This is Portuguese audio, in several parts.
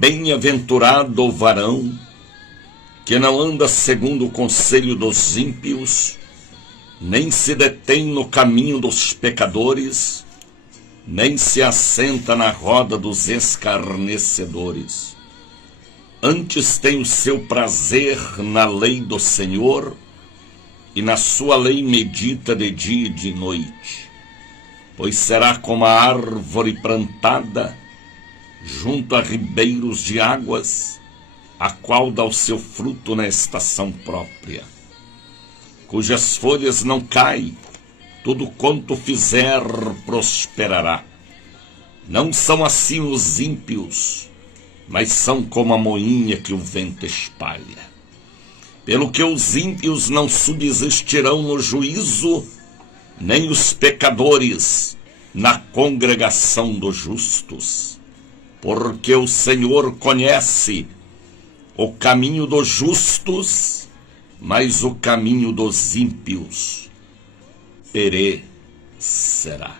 Bem-aventurado o varão que não anda segundo o conselho dos ímpios, nem se detém no caminho dos pecadores, nem se assenta na roda dos escarnecedores. Antes tem o seu prazer na lei do Senhor, e na sua lei medita de dia e de noite. Pois será como a árvore plantada junto a ribeiros de águas, a qual dá o seu fruto na estação própria, cujas folhas não caem, tudo quanto fizer prosperará. Não são assim os ímpios, mas são como a moinha que o vento espalha. Pelo que os ímpios não subsistirão no juízo, nem os pecadores na congregação dos justos. Porque o Senhor conhece o caminho dos justos, mas o caminho dos ímpios perecerá.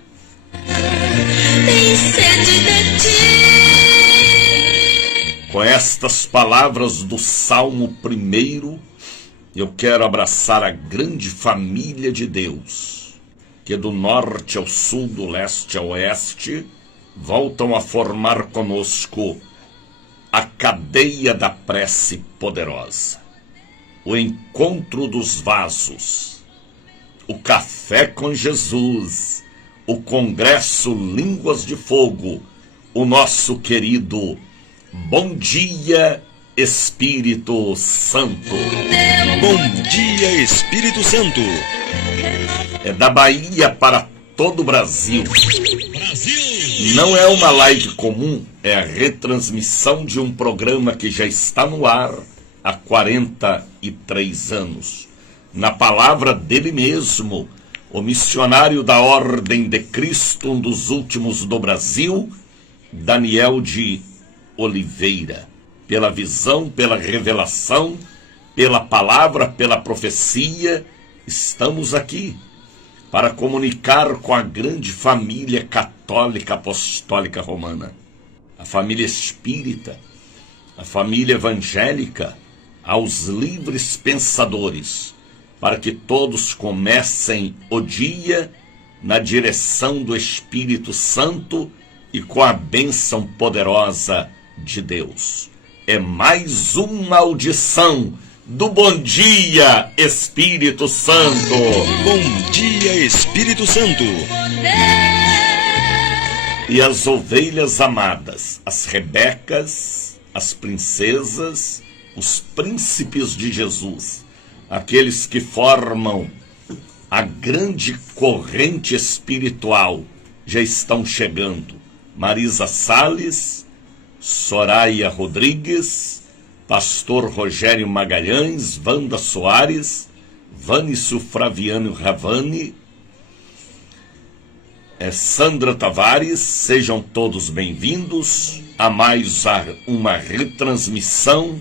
Tem sede de ti. Com estas palavras do Salmo 1, eu quero abraçar a grande família de Deus, que do norte ao sul, do leste ao oeste, voltam a formar conosco a cadeia da prece poderosa, o encontro dos vasos, o café com Jesus, o congresso Línguas de Fogo, o nosso querido Bom Dia Espírito Santo. Bom dia, Espírito Santo. É da Bahia para todo o Brasil. Não é uma live comum, é a retransmissão de um programa que já está no ar há 43 anos. Na palavra dele mesmo, o missionário da Ordem de Cristo, um dos últimos do Brasil, Daniel de Oliveira. Pela visão, pela revelação, pela palavra, pela profecia, estamos aqui para comunicar com a grande família católica apostólica romana, a família espírita, a família evangélica, aos livres pensadores, para que todos comecem o dia na direção do Espírito Santo e com a bênção poderosa de Deus. É mais uma audição do Bom Dia Espírito Santo. Bom dia, Espírito Santo. E as ovelhas amadas, as Rebecas, as princesas, os príncipes de Jesus, aqueles que formam a grande corrente espiritual, já estão chegando. Marisa Salles, Soraya Rodrigues, Pastor Rogério Magalhães, Wanda Soares, Vânicio Fraviano Ravani, Sandra Tavares, sejam todos bem-vindos a mais uma retransmissão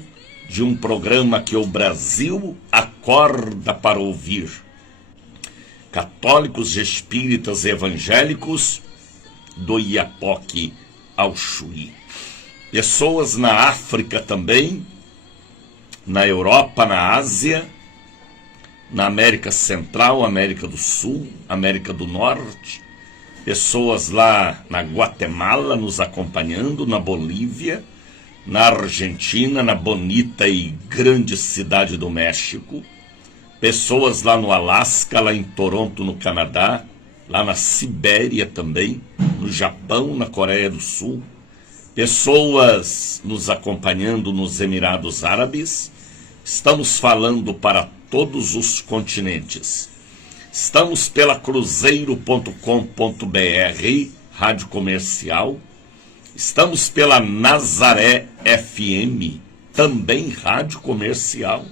de um programa que o Brasil acorda para ouvir. Católicos, espíritas e evangélicos, do Iapoque ao Chuí. Pessoas na África também, na Europa, na Ásia, na América Central, América do Sul, América do Norte, pessoas lá na Guatemala nos acompanhando, na Bolívia, na Argentina, na bonita e grande cidade do México, pessoas lá no Alasca, lá em Toronto, no Canadá, lá na Sibéria também, no Japão, na Coreia do Sul, pessoas nos acompanhando nos Emirados Árabes. Estamos falando para todos os continentes. Estamos pela cruzeiro.com.br, rádio comercial. Estamos pela Nazaré FM, também rádio comercial.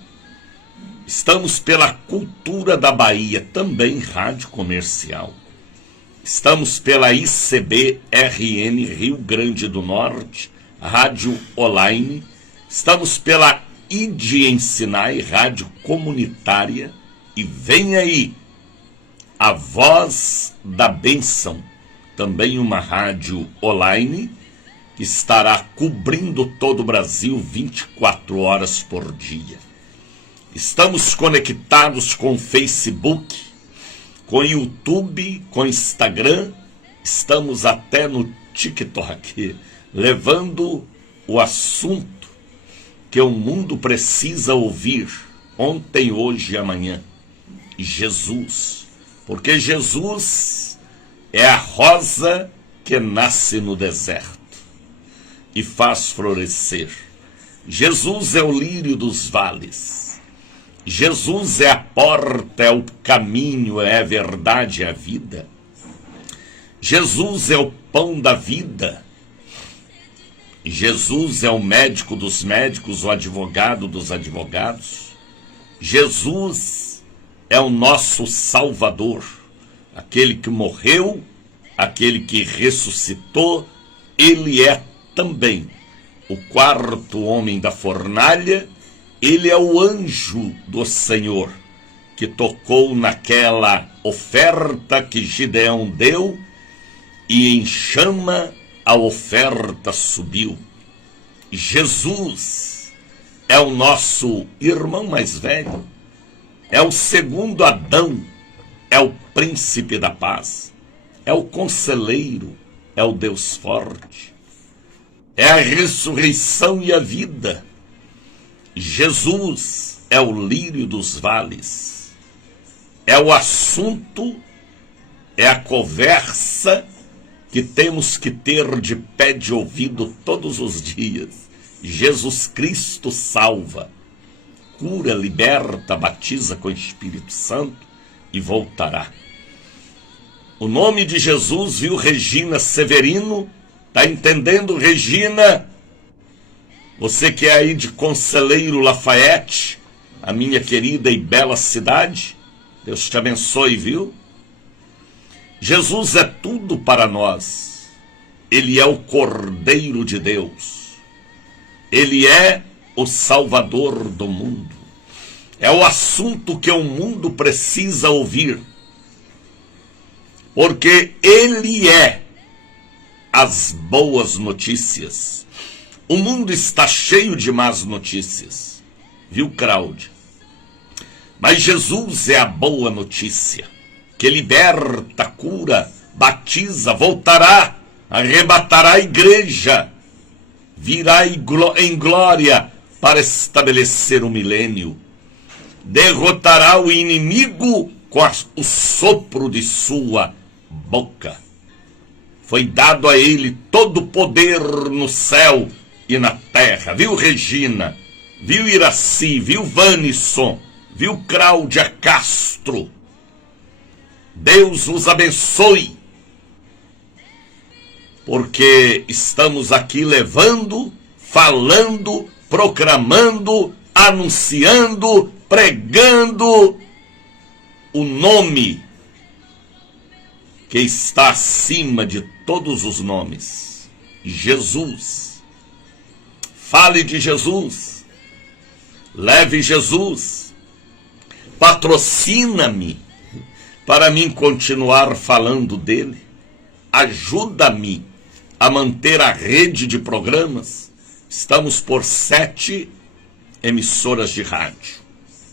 Estamos pela Cultura da Bahia, também rádio comercial. Estamos pela ICB-RN Rio Grande do Norte, rádio online. Estamos pela ID em Sinai, rádio comunitária. E vem aí a Voz da Bênção, também uma rádio online. que estará cobrindo todo o Brasil 24 horas por dia. Estamos conectados com o Facebook, com o YouTube, com o Instagram, estamos até no TikTok, levando o assunto que o mundo precisa ouvir ontem, hoje e amanhã. Jesus, porque Jesus é a rosa que nasce no deserto e faz florescer. Jesus é o lírio dos vales. Jesus é a porta, é o caminho, é a verdade, é a vida. Jesus é o pão da vida. Jesus é o médico dos médicos, o advogado dos advogados. Jesus é o nosso Salvador, aquele que morreu, aquele que ressuscitou. Ele é também o quarto homem da fornalha. Ele é o anjo do Senhor, que tocou naquela oferta que Gideão deu, e em chama a oferta subiu. Jesus é o nosso irmão mais velho, é o segundo Adão, é o príncipe da paz, é o conselheiro, é o Deus forte, é a ressurreição e a vida. Jesus é o lírio dos vales, é o assunto, é a conversa que temos que ter de pé de ouvido todos os dias. Jesus Cristo salva, cura, liberta, batiza com o Espírito Santo e voltará. O nome de Jesus, viu, Regina Severino? Tá entendendo, Regina? Você que é aí de Conselheiro Lafayette, a minha querida e bela cidade, Deus te abençoe, viu? Jesus é tudo para nós. Ele é o Cordeiro de Deus. Ele é o Salvador do mundo. É o assunto que o mundo precisa ouvir, porque Ele é as boas notícias. O mundo está cheio de más notícias, viu, Cláudia? Mas Jesus é a boa notícia, que liberta, cura, batiza, voltará, arrebatará a igreja, virá em glória para estabelecer o milênio, derrotará o inimigo com o sopro de sua boca. Foi dado a ele todo o poder no céu e na terra, viu, Regina? Viu, Iraci? Viu, Vanisson? Viu, Cláudia Castro? Deus os abençoe, porque estamos aqui levando, falando, proclamando, anunciando, pregando o nome que está acima de todos os nomes, Jesus. Fale de Jesus, leve Jesus, patrocina-me para mim continuar falando dele, ajuda-me a manter a rede de programas. Estamos por 7 emissoras de rádio,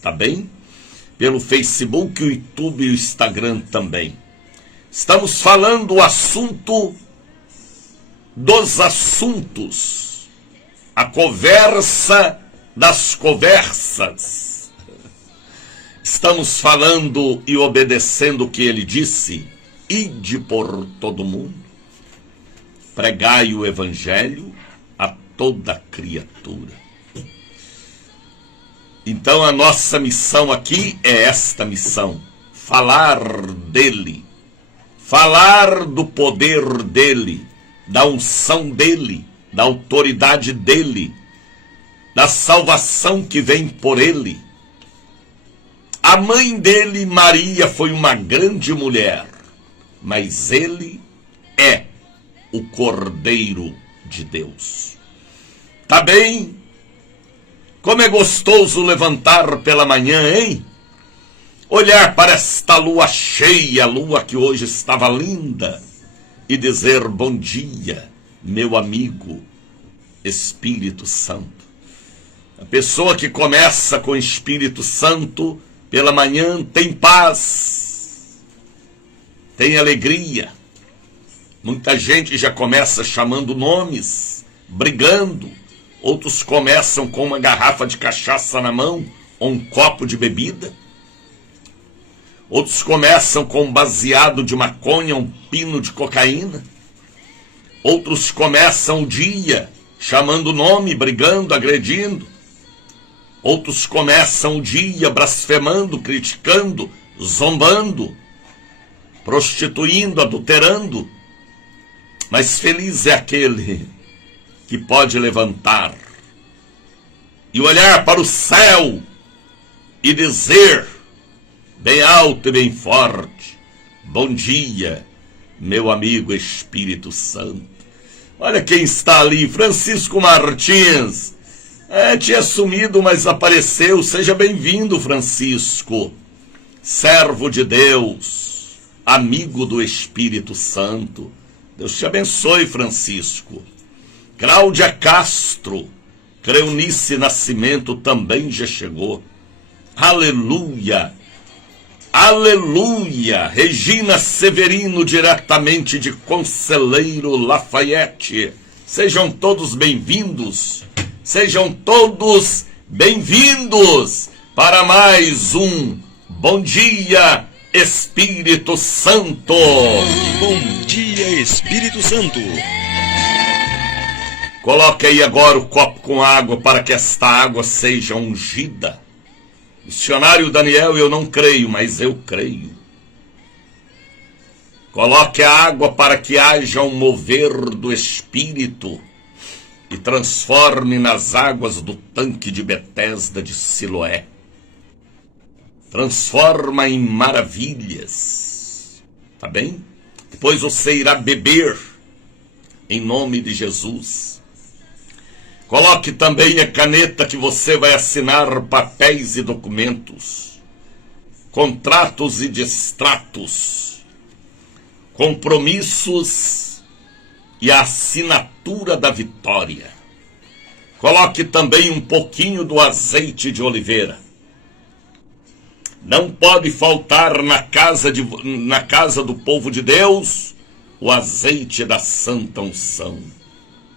tá bem? Pelo Facebook, o YouTube e o Instagram também. Estamos falando o assunto dos assuntos, a conversa das conversas. Estamos falando e obedecendo o que ele disse: ide por todo mundo, pregai o evangelho a toda criatura. Então a nossa missão aqui é esta missão: falar dele, falar do poder dele, da unção dele, da autoridade dele, da salvação que vem por ele. A mãe dele, Maria, foi uma grande mulher, mas ele é o Cordeiro de Deus. Tá bem? Como é gostoso levantar pela manhã, hein? Olhar para esta lua cheia, a lua que hoje estava linda, e dizer bom dia, meu amigo Espírito Santo. A pessoa que começa com o Espírito Santo pela manhã tem paz, tem alegria. Muita gente já começa chamando nomes, brigando. Outros começam com uma garrafa de cachaça na mão ou um copo de bebida. Outros começam com um baseado de maconha, um pino de cocaína. Outros começam o dia chamando nome, brigando, agredindo. Outros começam o dia blasfemando, criticando, zombando, prostituindo, adulterando. Mas feliz é aquele que pode levantar e olhar para o céu e dizer, bem alto e bem forte, bom dia, meu amigo Espírito Santo. Olha quem está ali, Francisco Martins. Tinha sumido, mas apareceu. Seja bem-vindo, Francisco. Servo de Deus, amigo do Espírito Santo. Deus te abençoe, Francisco. Cláudia Castro, Creunice Nascimento também já chegou. Aleluia, aleluia. Regina Severino, diretamente de Conselheiro Lafayette. Sejam todos bem-vindos. Sejam todos bem-vindos para mais um Bom Dia Espírito Santo. Bom dia, Espírito Santo. Coloque aí agora o copo com água para que esta água seja ungida. Missionário Daniel, eu não creio, mas eu creio. Coloque a água para que haja um mover do Espírito e transforme nas águas do tanque de Betesda de Siloé. Transforma em maravilhas. Tá bem? Depois você irá beber em nome de Jesus. Coloque também a caneta que você vai assinar papéis e documentos, contratos e distratos, compromissos e a assinatura da vitória. Coloque também um pouquinho do azeite de oliveira. Não pode faltar na casa do povo de Deus o azeite da santa unção.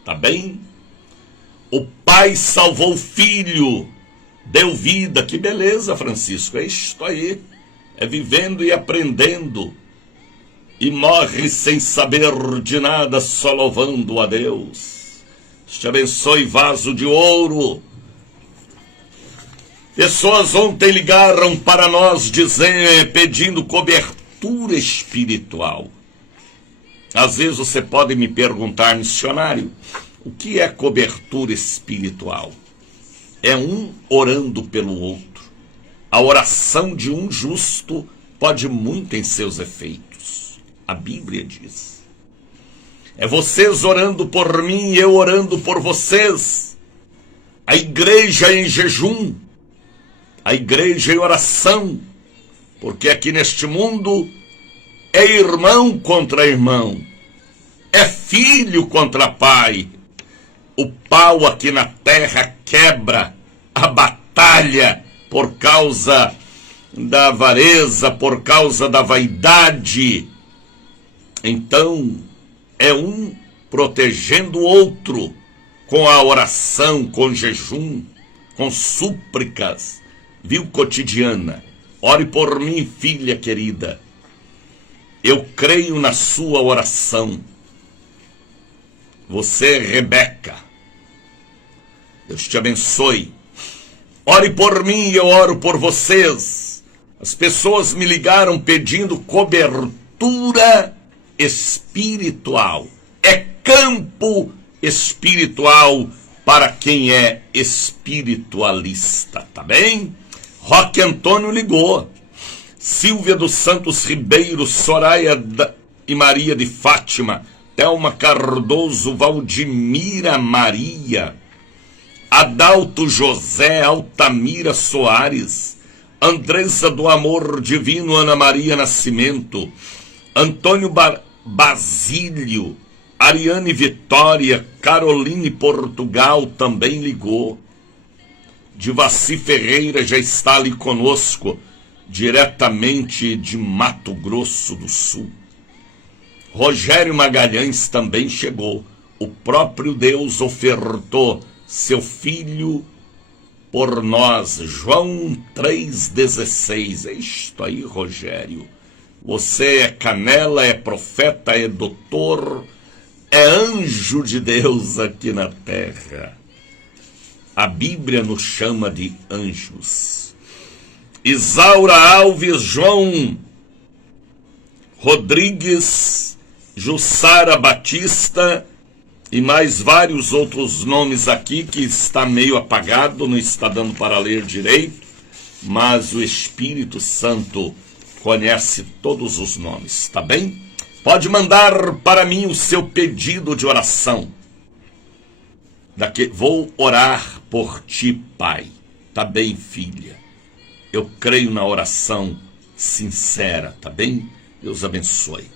Tá bem? O Pai salvou o Filho, deu vida. Que beleza, Francisco, é isto aí. É vivendo e aprendendo. E morre sem saber de nada, só louvando a Deus. Te abençoe, vaso de ouro. Pessoas ontem ligaram para nós pedindo cobertura espiritual. Às vezes você pode me perguntar, missionário, o que é cobertura espiritual? É um orando pelo outro. A oração de um justo pode muito em seus efeitos. A Bíblia diz. É vocês orando por mim e eu orando por vocês. A igreja em jejum. A igreja em oração. Porque aqui neste mundo é irmão contra irmão. É filho contra pai. O pau aqui na terra quebra a batalha por causa da avareza, por causa da vaidade. Então, é um protegendo o outro com a oração, com jejum, com súplicas, viu, cotidiana. Ore por mim, filha querida. Eu creio na sua oração. Você, Rebeca, Deus te abençoe. Ore por mim e eu oro por vocês. As pessoas me ligaram pedindo cobertura espiritual. É campo espiritual para quem é espiritualista, tá bem? Roque Antônio ligou. Silvia dos Santos Ribeiro, Soraya e Maria de Fátima, Thelma Cardoso, Valdimira Maria, Adalto José, Altamira Soares, Andressa do Amor Divino, Ana Maria Nascimento, Antônio Basílio, Ariane Vitória, Caroline Portugal também ligou. Divaci Ferreira já está ali conosco, diretamente de Mato Grosso do Sul. Rogério Magalhães também chegou. O próprio Deus ofertou seu Filho por nós. João 3,16. É isto aí, Rogério. Você é canela, é profeta, é doutor, é anjo de Deus aqui na terra. A Bíblia nos chama de anjos. Isaura Alves, João Rodrigues, Jussara Batista e mais vários outros nomes aqui que está meio apagado, não está dando para ler direito, mas o Espírito Santo conhece todos os nomes, tá bem? Pode mandar para mim o seu pedido de oração. Vou orar por ti, pai. Tá bem, filha? Eu creio na oração sincera, tá bem? Deus abençoe.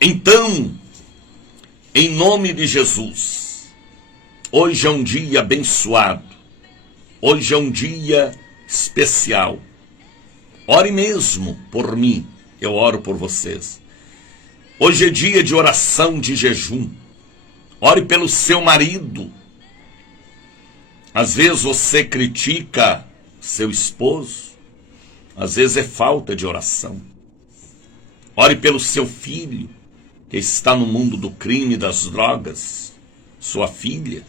Então, em nome de Jesus, hoje é um dia abençoado. Hoje é um dia especial. Ore mesmo por mim, eu oro por vocês. Hoje é dia de oração, de jejum. Ore pelo seu marido. Às vezes você critica seu esposo, às vezes é falta de oração. Ore pelo seu filho, que está no mundo do crime e das drogas, sua filha.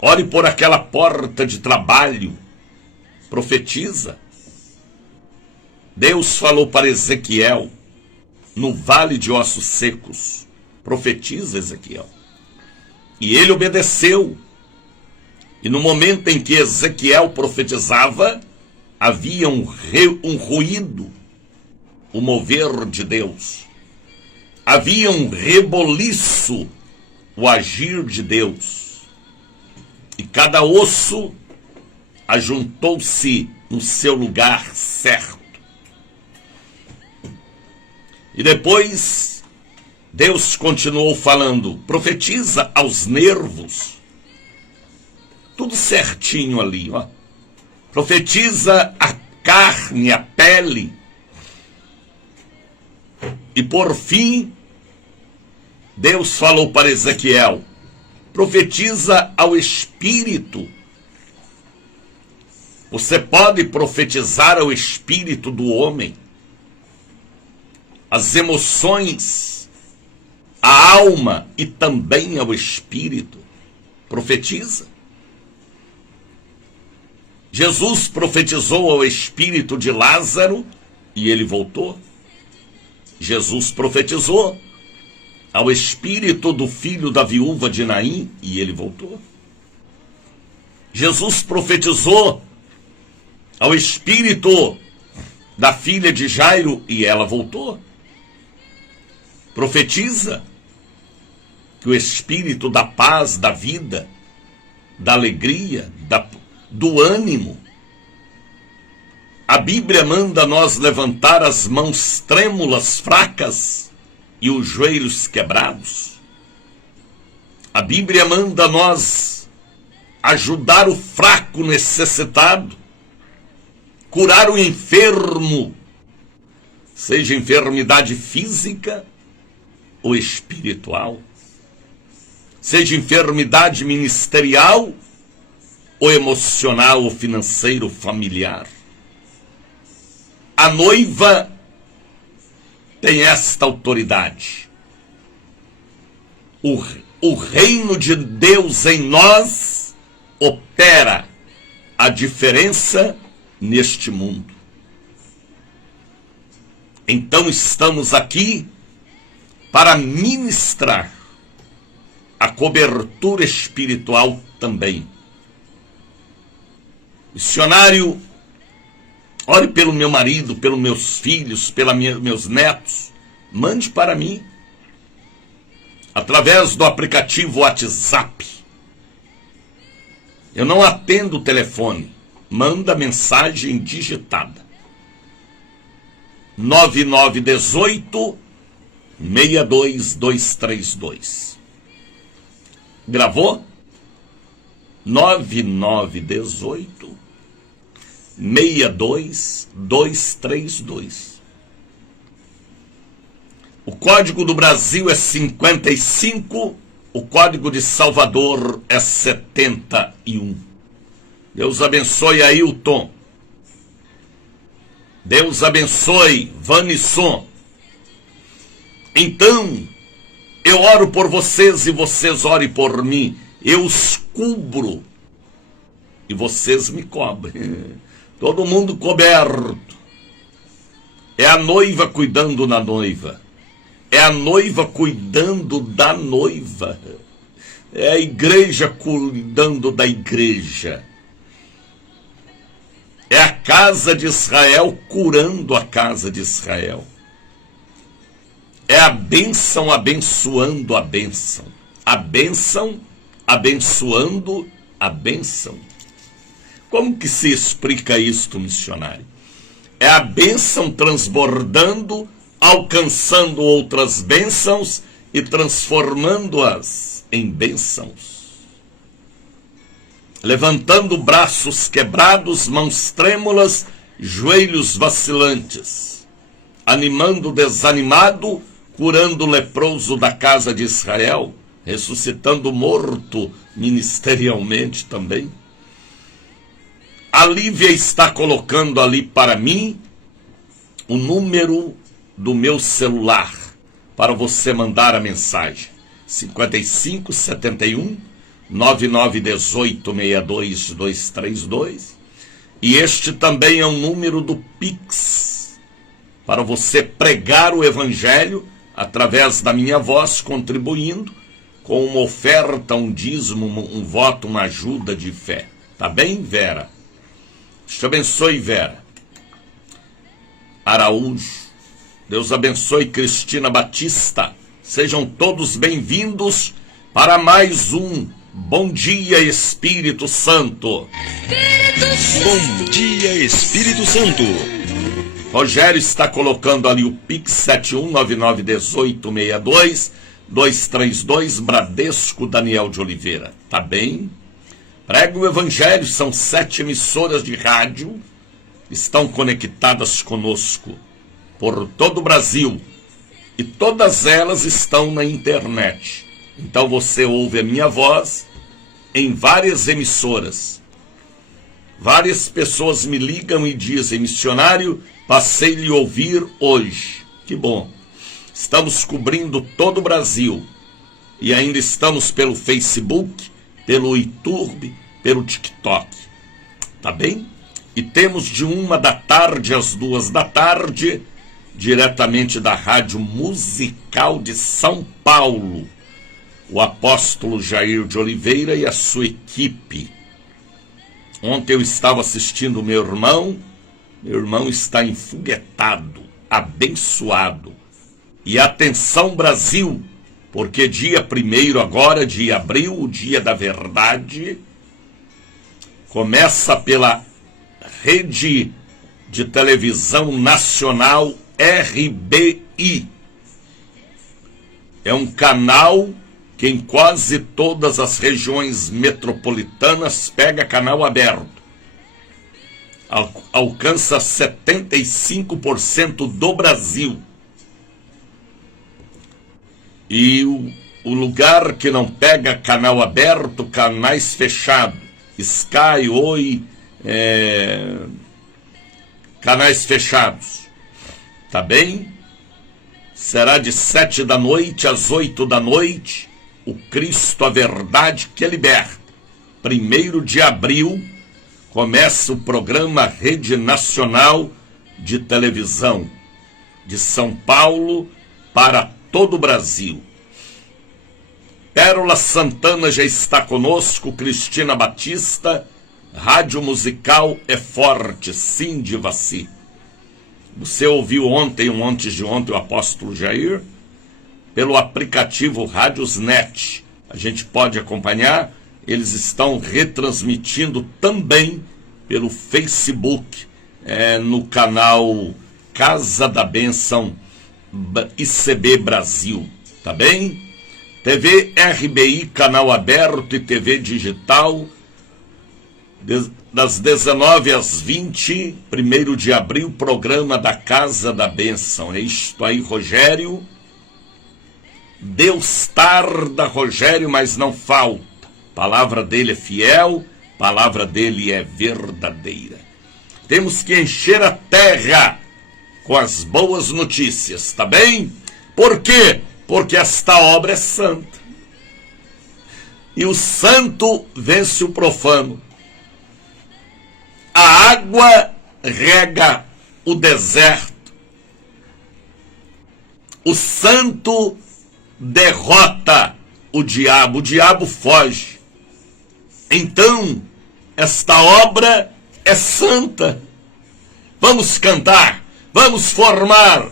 Ore por aquela porta de trabalho, profetiza. Deus falou para Ezequiel, no vale de ossos secos, profetiza Ezequiel. E ele obedeceu. E no momento em que Ezequiel profetizava, havia um ruído, o mover de Deus. Havia um reboliço, o agir de Deus. E cada osso ajuntou-se no seu lugar certo. E depois, Deus continuou falando, profetiza aos nervos. Tudo certinho ali, ó. Profetiza a carne, a pele. E por fim, Deus falou para Ezequiel, profetiza ao espírito. Você pode profetizar ao espírito do homem, as emoções, a alma e também ao espírito. Profetiza. Jesus profetizou ao espírito de Lázaro e ele voltou. Jesus profetizou ao espírito do filho da viúva de Naim e ele voltou. Jesus profetizou ao espírito da filha de Jairo e ela voltou. Profetiza que o espírito da paz, da vida, da alegria, do ânimo. A Bíblia manda nós levantar as mãos trêmulas, fracas e os joelhos quebrados. A Bíblia manda nós ajudar o fraco necessitado, curar o enfermo, seja enfermidade física ou espiritual, seja enfermidade ministerial ou emocional, ou financeiro, familiar. A noiva tem esta autoridade. O reino de Deus em nós opera a diferença neste mundo. Então estamos aqui para ministrar a cobertura espiritual também. Missionário, ore pelo meu marido, pelos meus filhos, pelos meus netos. Mande para mim, através do aplicativo WhatsApp. Eu não atendo o telefone, manda mensagem digitada. 9918 62232. Gravou? 9918 62232. O código do Brasil é 55, o código de Salvador é 71. Deus abençoe Ailton. Deus abençoe Vanisson. Então, eu oro por vocês e vocês orem por mim. Eu os cubro e vocês me cobrem. Todo mundo coberto. É a noiva cuidando da noiva. É a noiva cuidando da noiva. É a igreja cuidando da igreja. É a casa de Israel curando a casa de Israel. É a bênção abençoando a bênção. A bênção abençoando a bênção. Como que se explica isto, missionário? É a bênção transbordando, alcançando outras bênçãos e transformando-as em bênçãos. Levantando braços quebrados, mãos trêmulas, joelhos vacilantes. Animando o desanimado, curando o leproso da casa de Israel, ressuscitando o morto ministerialmente também. A Lívia está colocando ali para mim o número do meu celular para você mandar a mensagem. 5571 9918 62232. E este também é o número do Pix para você pregar o Evangelho através da minha voz, contribuindo com uma oferta, um dízimo, um voto, uma ajuda de fé. Tá bem, Vera? Deus te abençoe, Vera Araújo. Deus abençoe, Cristina Batista. Sejam todos bem-vindos para mais um Bom Dia Espírito Santo. Bom Dia Espírito Santo. Rogério está colocando ali o Pix 7199186232, Bradesco Daniel de Oliveira. Tá bem? Prega o Evangelho, são 7 emissoras de rádio, estão conectadas conosco por todo o Brasil, e todas elas estão na internet. Então você ouve a minha voz em várias emissoras. Várias pessoas me ligam e dizem: missionário, passei a lhe ouvir hoje. Que bom. Estamos cobrindo todo o Brasil. E ainda estamos pelo Facebook, pelo YouTube, pelo TikTok. Tá bem? E temos de 1h às 2h, diretamente da Rádio Musical de São Paulo, o apóstolo Jair de Oliveira e a sua equipe. Ontem eu estava assistindo meu irmão está enfoguetado, abençoado. E atenção, Brasil, porque dia 1º agora de abril, o dia da verdade, começa pela Rede de Televisão Nacional RBI. É um canal que em quase todas as regiões metropolitanas pega canal aberto. Alcança 75% do Brasil. E o lugar que não pega canal aberto, canais fechados, Sky, Oi, canais fechados. Tá bem? Será de 7h às 8h, o Cristo, a verdade que liberta. 1º de abril, começa o programa Rede Nacional de Televisão, de São Paulo para todo o Brasil. Pérola Santana já está conosco, Cristina Batista. Rádio Musical é forte, sim, Divaci. Você ouviu ontem, antes de ontem, o apóstolo Jair? Pelo aplicativo Rádiosnet. A gente pode acompanhar. Eles estão retransmitindo também pelo Facebook, no canal Casa da Bênção ICB Brasil, tá bem? TV RBI, canal aberto e TV digital, das 19 às 20, 1º de abril, programa da Casa da Bênção. É isto aí, Rogério. Deus tarda, Rogério, mas não falta. Palavra dele é fiel, palavra dele é verdadeira. Temos que encher a terra com as boas notícias, tá bem? Por quê? Porque esta obra é santa. E o santo vence o profano. A água rega o deserto. O santo derrota o diabo foge. Então, esta obra é santa. Vamos cantar, vamos formar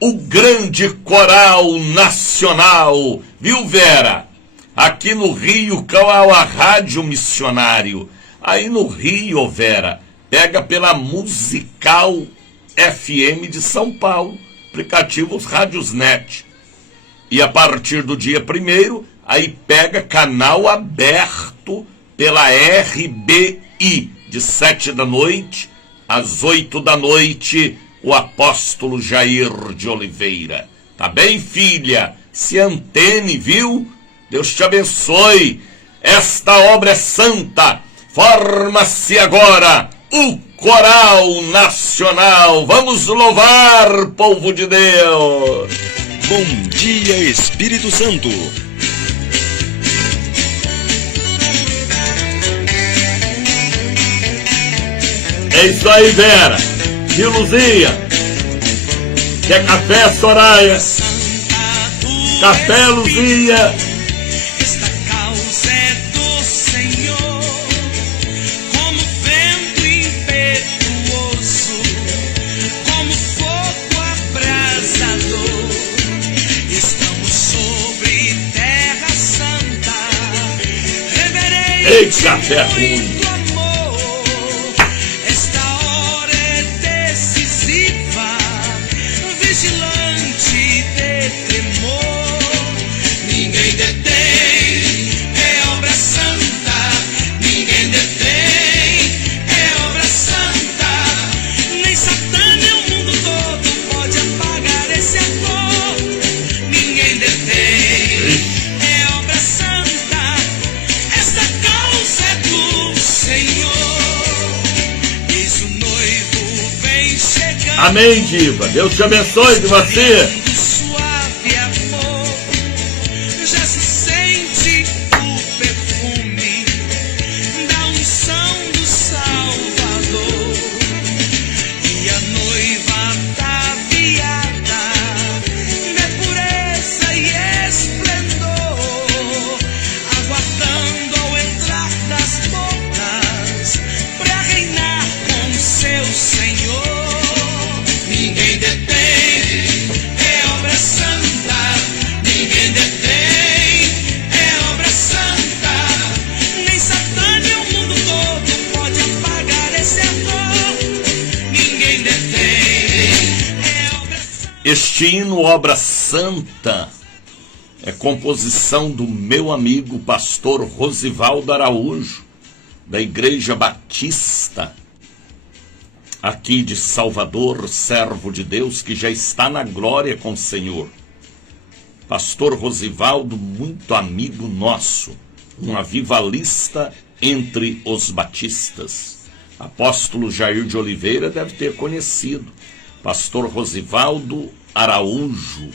o grande coral nacional, viu, Vera? Aqui no Rio, qual a rádio missionário? Aí no Rio, Vera, pega pela Musical FM de São Paulo, aplicativo Rádiosnet. E a partir do dia 1º, aí pega canal aberto pela RBI, de 7 da noite às 8 da noite, o apóstolo Jair de Oliveira. Tá bem, filha? Se antene, viu? Deus te abençoe. Esta obra é santa. Forma-se agora o Coral Nacional. Vamos louvar, povo de Deus. Bom dia, Espírito Santo. É isso aí, Vera. Viu, Luzia? Quer café, Soraya? Café, Luzia. Esta causa é do Senhor, como vento impetuoso, como fogo abrasador. Estamos sobre terra santa, reverente. Ei, café ruim. Vigilante de temor, ninguém detém, é obra santa, ninguém detém, é obra santa, nem Satã nem o mundo todo pode apagar esse amor, ninguém detém, é obra santa, esta causa é do Senhor, diz o noivo vem chegando. Amém, diva. Deus te abençoe de você. Suave amor, já se sente o perfume da unção do Salvador. E a noiva ataviada de pureza e esplendor, aguardando ao entrar das portas para reinar com seu Senhor. Ninguém detém, é obra santa. Ninguém detém, é obra santa. Nem Satã nem o mundo todo pode apagar esse amor. Ninguém detém, é obra santa. Este hino, Obra Santa, é composição do meu amigo pastor Rosivaldo Araújo, da Igreja Batista, aqui de Salvador, servo de Deus, que já está na glória com o Senhor. Pastor Rosivaldo, muito amigo nosso, um avivalista entre os batistas. Apóstolo Jair de Oliveira deve ter conhecido. Pastor Rosivaldo Araújo.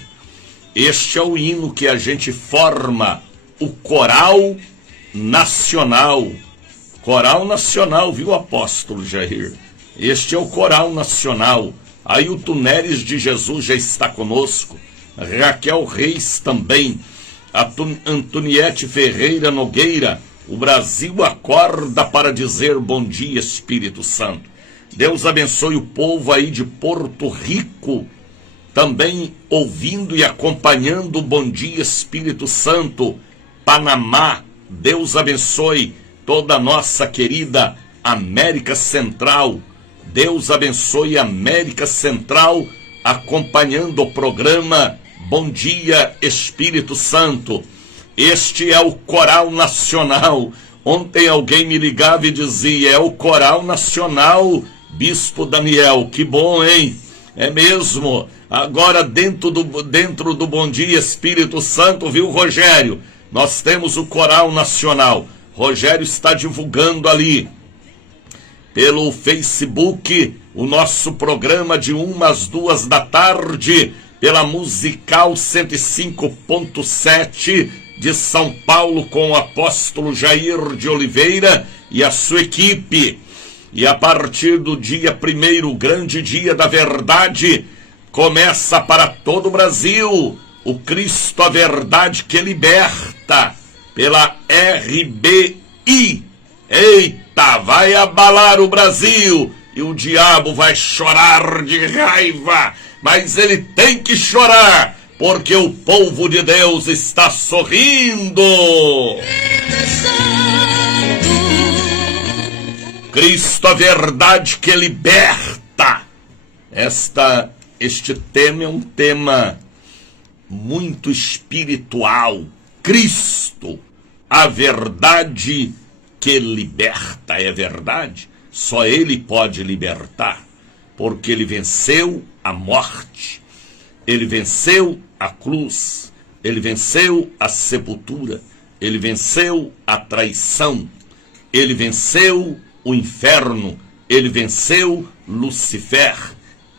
Este é o hino que a gente forma, o Coral Nacional. Coral Nacional, viu, Apóstolo Jair? Este é o Coral Nacional. Ailton Neres de Jesus já está conosco. Raquel Reis também. Antoniete Ferreira Nogueira. O Brasil acorda para dizer bom dia, Espírito Santo. Deus abençoe o povo aí de Porto Rico, também ouvindo e acompanhando o Bom Dia Espírito Santo. Panamá, Deus abençoe toda a nossa querida América Central. Deus abençoe a América Central, acompanhando o programa Bom Dia Espírito Santo. Este é o Coral Nacional. Ontem alguém me ligava e dizia, é o Coral Nacional, Bispo Daniel. Que bom, hein? É mesmo. Agora dentro do Bom Dia Espírito Santo, viu, Rogério? Nós temos o Coral Nacional. Rogério está divulgando ali pelo Facebook o nosso programa de 1 às 2 da tarde, pela Musical 105.7 de São Paulo, com o apóstolo Jair de Oliveira e a sua equipe. E a partir do dia 1º, o grande dia da verdade, começa para todo o Brasil o Cristo, a Verdade que Liberta, pela RBI. Eita, vai abalar o Brasil e o diabo vai chorar de raiva, mas ele tem que chorar, porque o povo de Deus está sorrindo. Cristo, a Verdade que Liberta. Este tema é um tema muito espiritual. Cristo, a Verdade que Liberta. É verdade? Só Ele pode libertar, porque Ele venceu a morte, Ele venceu a cruz, Ele venceu a sepultura, Ele venceu a traição, Ele venceu o inferno, Ele venceu Lucifer.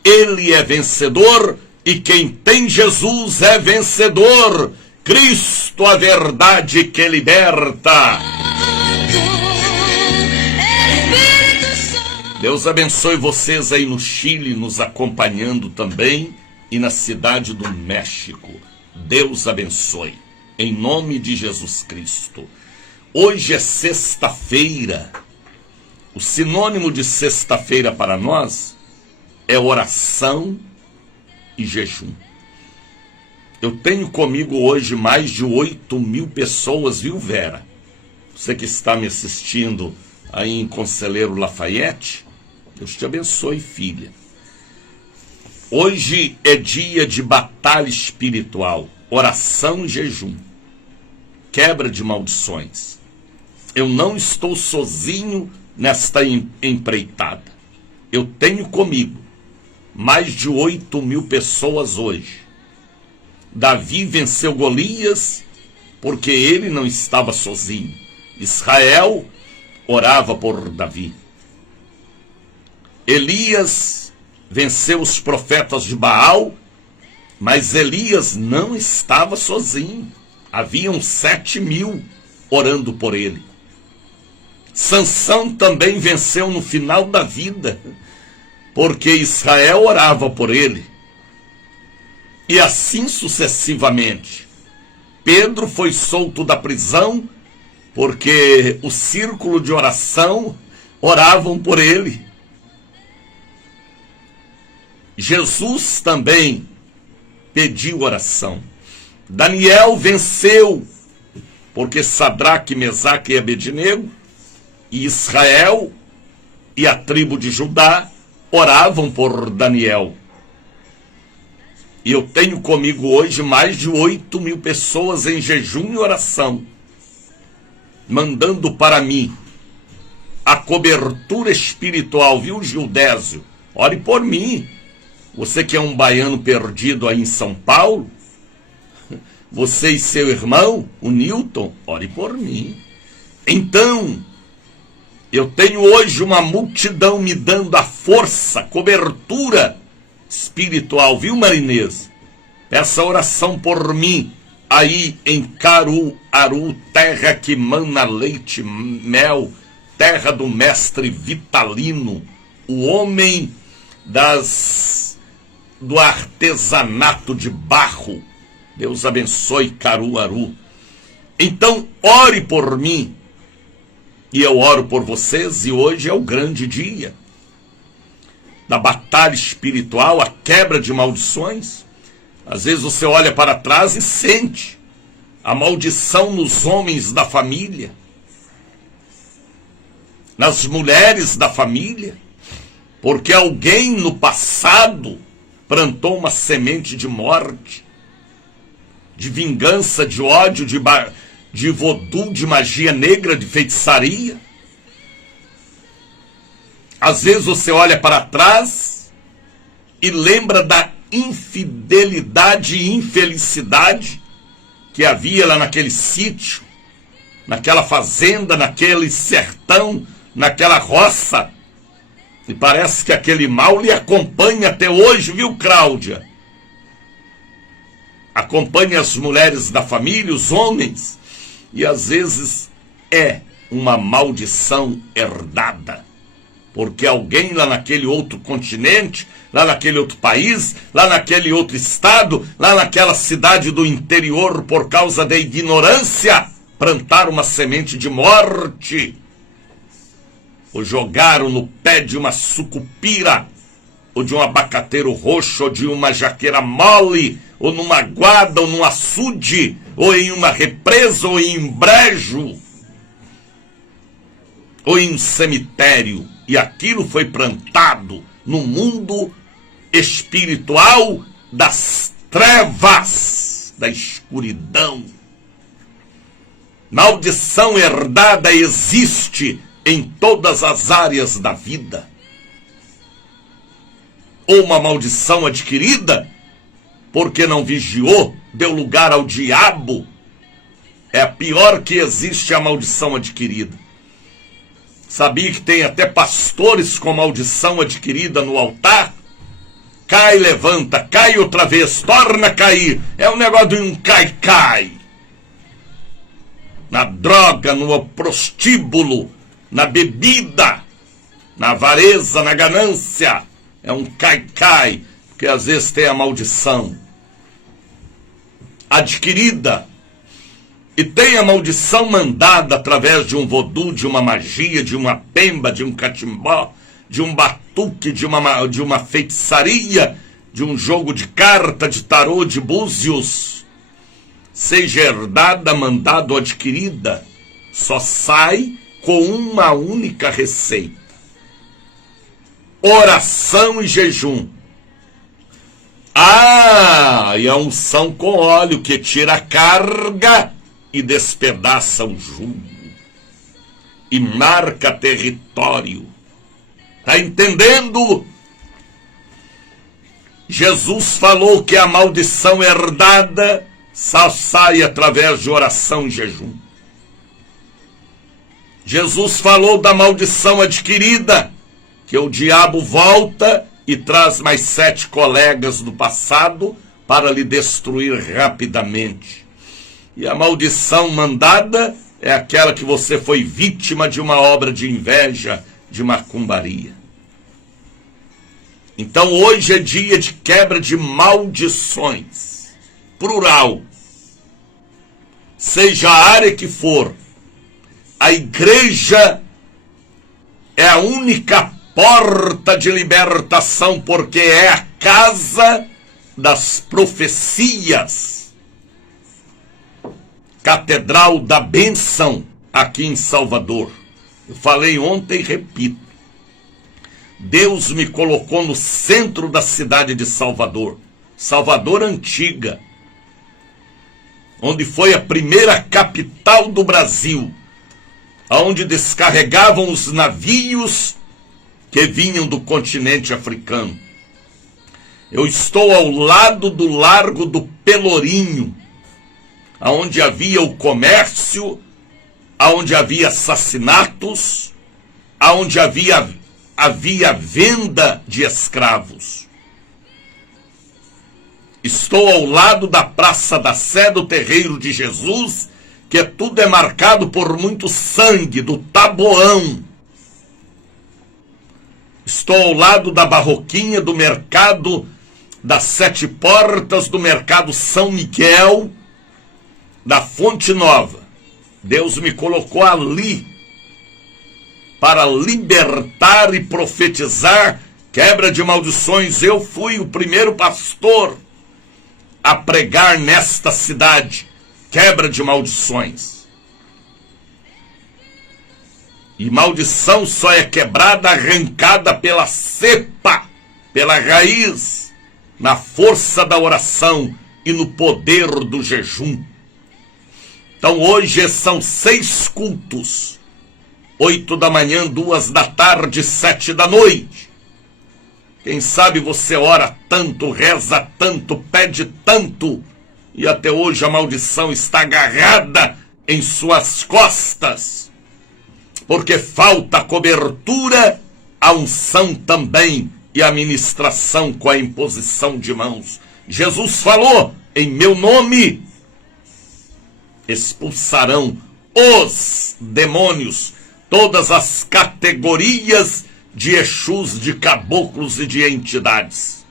Ele é vencedor e quem tem Jesus é vencedor. Cristo, a Verdade que Liberta. Deus abençoe vocês aí no Chile, nos acompanhando também, e na cidade do México. Deus abençoe, em nome de Jesus Cristo. Hoje é sexta-feira. O sinônimo de sexta-feira para nós é oração e jejum. Eu tenho comigo hoje mais de 8.000 pessoas, viu, Vera? Você que está me assistindo aí em Conselheiro Lafayette, Deus te abençoe, filha. Hoje é dia de batalha espiritual, oração e jejum, quebra de maldições. Eu não estou sozinho nesta empreitada. Eu tenho comigo mais de 8.000 pessoas hoje. Davi venceu Golias porque ele não estava sozinho. Israel orava por Davi. Elias venceu os profetas de Baal, mas Elias não estava sozinho. Haviam 7.000 orando por ele. Sansão também venceu no final da vida, porque Israel orava por ele. E assim sucessivamente. Pedro foi solto da prisão, porque o círculo de oração oravam por ele. Jesus também pediu oração. Daniel venceu, porque Sadraque, Mesaque e Abednego, e Israel e a tribo de Judá oravam por Daniel. E eu tenho comigo hoje mais de 8.000 pessoas em jejum e oração, mandando para mim a cobertura espiritual, viu, Gildésio? Ore por mim. Você que é um baiano perdido aí em São Paulo, você e seu irmão, o Newton, ore por mim. Então, eu tenho hoje uma multidão me dando a força, cobertura espiritual, viu, Marinês? Peça oração por mim, aí em Caruaru, terra que mana leite, mel, terra do mestre Vitalino, o homem do artesanato de barro. Deus abençoe Caruaru. Então, ore por mim, e eu oro por vocês, e hoje é o grande dia da batalha espiritual, a quebra de maldições. Às vezes você olha para trás e sente a maldição nos homens da família, nas mulheres da família, porque alguém no passado plantou uma semente de morte, de vingança, de ódio, de vodú, de magia negra, de feitiçaria. Às vezes você olha para trás e lembra da infidelidade e infelicidade que havia lá naquele sítio, naquela fazenda, naquele sertão, naquela roça. E parece que aquele mal lhe acompanha até hoje, viu, Cláudia? Acompanha as mulheres da família, os homens, e às vezes é uma maldição herdada. Porque alguém lá naquele outro continente, lá naquele outro país, lá naquele outro estado, lá naquela cidade do interior, por causa da ignorância, plantaram uma semente de morte, ou jogaram no pé de uma sucupira, ou de um abacateiro roxo, ou de uma jaqueira mole, ou numa guarda, ou num açude, ou em uma represa, ou em um brejo, ou em um cemitério. E aquilo foi plantado no mundo espiritual das trevas, da escuridão. Maldição herdada existe em todas as áreas da vida. Ou uma maldição adquirida, porque não vigiou, deu lugar ao diabo. É a pior que existe, a maldição adquirida. Sabia que tem até pastores com maldição adquirida no altar? Cai, levanta, cai outra vez, torna a cair. É um negócio de um cai-cai. Na droga, no prostíbulo, na bebida, na avareza, na ganância. É um cai-cai, porque às vezes tem a maldição adquirida. E tem a maldição mandada através de um vodú, de uma magia, de uma pemba, de um catimbó, de um batuque, de uma feitiçaria, de um jogo de carta, de tarô, de búzios. Seja herdada, mandada ou adquirida, só sai com uma única receita: oração e jejum. E a unção com óleo que tira a carga e despedaça o jugo e marca território. Tá entendendo? Jesus falou que a maldição herdada só sai através de oração e jejum. Jesus falou da maldição adquirida, que o diabo volta e traz mais 7 colegas do passado para lhe destruir rapidamente. E a maldição mandada é aquela que você foi vítima de uma obra de inveja, de macumbaria. Então hoje é dia de quebra de maldições. Plural. Seja a área que for, a igreja é a única porta de libertação, porque é a casa das profecias. Catedral da Bênção, aqui em Salvador. Eu falei ontem e repito. Deus me colocou no centro da cidade de Salvador. Salvador antiga, onde foi a primeira capital do Brasil, onde descarregavam os navios que vinham do continente africano. Eu estou ao lado do Largo do Pelourinho, onde havia o comércio, onde havia assassinatos, onde havia venda de escravos. Estou ao lado da Praça da Sé, do Terreiro de Jesus, que tudo é marcado por muito sangue, do Taboão. Estou ao lado da Barroquinha, do Mercado das 7 Portas, do Mercado São Miguel, da Fonte Nova. Deus me colocou ali para libertar e profetizar quebra de maldições. Eu fui o primeiro pastor a pregar nesta cidade quebra de maldições. E maldição só é quebrada, arrancada pela cepa, pela raiz. na força da oração e no poder do jejum. Então hoje são 6 cultos, 8 da manhã, 2 da tarde, 7 da noite. Quem sabe você ora tanto, reza tanto, pede tanto, e até hoje a maldição está agarrada em suas costas, porque falta a cobertura, a unção também, e a ministração com a imposição de mãos. Jesus falou, em meu nome expulsarão os demônios, todas as categorias de Exus, de caboclos e de entidades.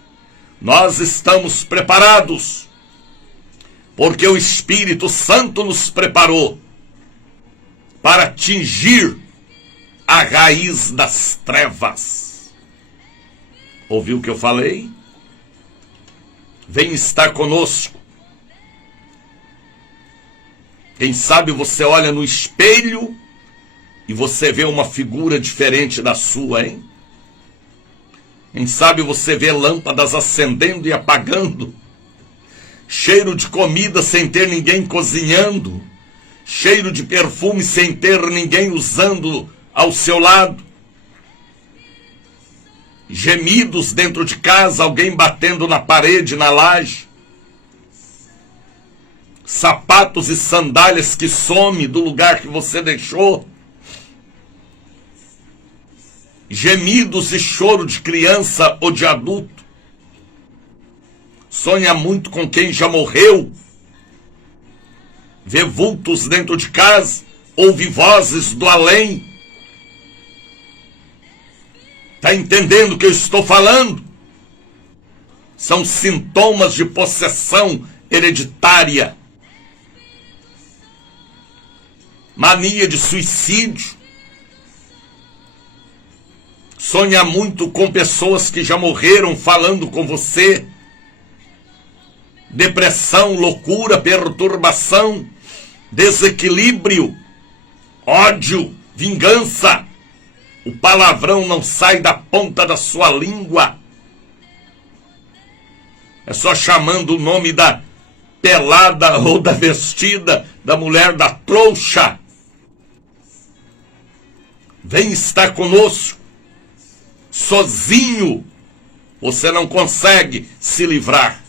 Nós estamos preparados, porque o Espírito Santo nos preparou para atingir a raiz das trevas. Ouviu o que eu falei? Vem estar conosco. Quem sabe você olha no espelho e você vê uma figura diferente da sua, hein? Quem sabe você vê lâmpadas acendendo e apagando, cheiro de comida sem ter ninguém cozinhando, cheiro de perfume sem ter ninguém usando ao seu lado, gemidos dentro de casa, alguém batendo na parede, na laje, sapatos e sandálias que some do lugar que você deixou, gemidos e choro de criança ou de adulto. Sonha muito com quem já morreu, vê vultos dentro de casa, ouve vozes do além. Está entendendo o que eu estou falando? São sintomas de possessão hereditária, mania de suicídio. Sonha muito com pessoas que já morreram falando com você. Depressão, loucura, perturbação, desequilíbrio, ódio, vingança. O palavrão não sai da ponta da sua língua. É só chamando o nome da pelada ou da vestida, da mulher da trouxa. Vem estar conosco. Sozinho você não consegue se livrar.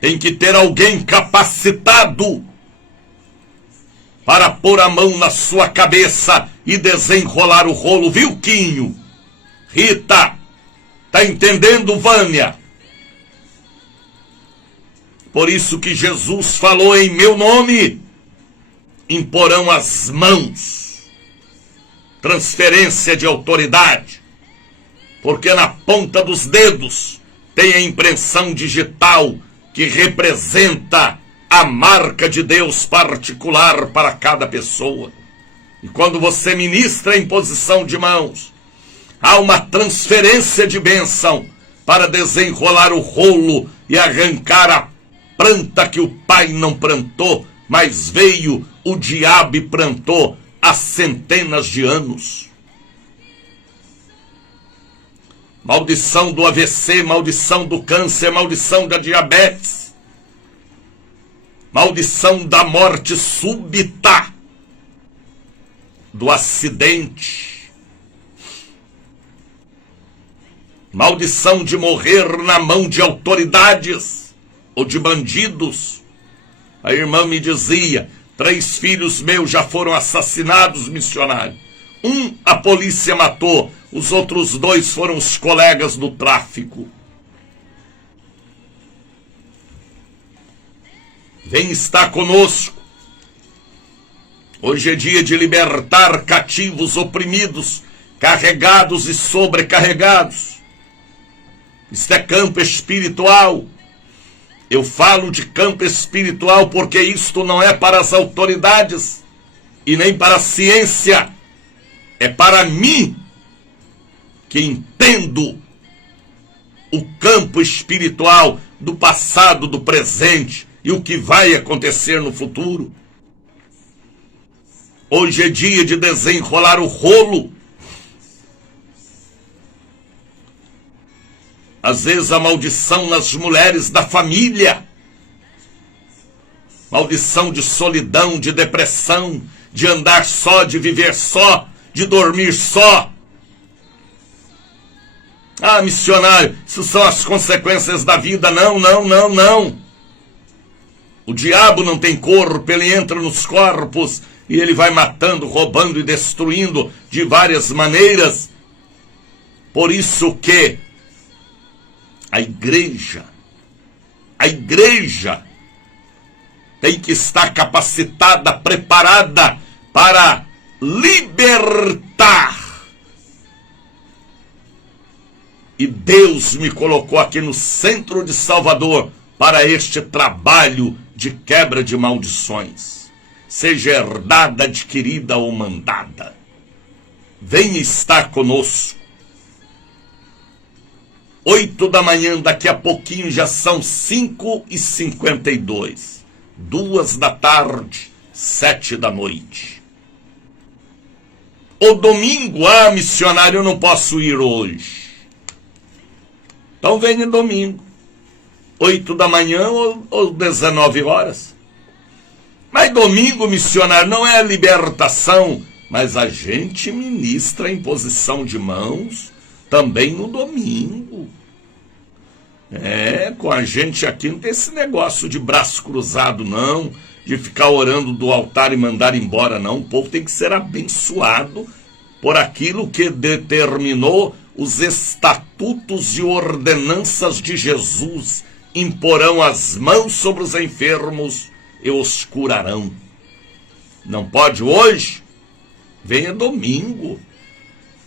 Tem que ter alguém capacitado para pôr a mão na sua cabeça e desenrolar o rolo, viu, Quinho? Rita, tá entendendo, Vânia? Por isso que Jesus falou, em meu nome imporão as mãos. Transferência de autoridade, porque na ponta dos dedos tem a impressão digital que representa a marca de Deus particular para cada pessoa. E quando você ministra a imposição de mãos, há uma transferência de bênção para desenrolar o rolo e arrancar a planta que o pai não plantou, mas veio o diabo e plantou há centenas de anos. Maldição do AVC, maldição do câncer, maldição da diabetes, maldição da morte súbita, do acidente, maldição de morrer na mão de autoridades ou de bandidos. A irmã me dizia, 3 filhos meus já foram assassinados, missionário. 1 a polícia matou, os outros 2 foram os colegas do tráfico. Vem estar conosco. Hoje é dia de libertar cativos oprimidos, carregados e sobrecarregados. Isto é campo espiritual. Eu falo de campo espiritual porque isto não é para as autoridades e nem para a ciência. É para mim, que entendo o campo espiritual do passado, do presente e o que vai acontecer no futuro. Hoje é dia de desenrolar o rolo. Às vezes a maldição nas mulheres da família. Maldição de solidão, de depressão, de andar só, de viver só, de dormir só. Ah, missionário, isso são as consequências da vida. Não, não, não, não. O diabo não tem corpo, ele entra nos corpos e ele vai matando, roubando e destruindo de várias maneiras. Por isso que a igreja tem que estar capacitada, preparada para libertar. E Deus me colocou aqui no centro de Salvador para este trabalho de quebra de maldições, seja herdada, adquirida ou mandada. Venha estar conosco. 8 da manhã, daqui a pouquinho já são 5h52. 2 da tarde, 7 da noite. O domingo, missionário, eu não posso ir hoje. Então venha domingo, 8 da manhã ou 19 horas. Mas domingo, missionário, não é a libertação, mas a gente ministra a imposição de mãos também no domingo. Com a gente aqui não tem esse negócio de braço cruzado, não, de ficar orando do altar e mandar embora, não. O povo tem que ser abençoado por aquilo que determinou os estatutos e ordenanças de Jesus. Imporão as mãos sobre os enfermos e os curarão. Não pode hoje? Venha domingo.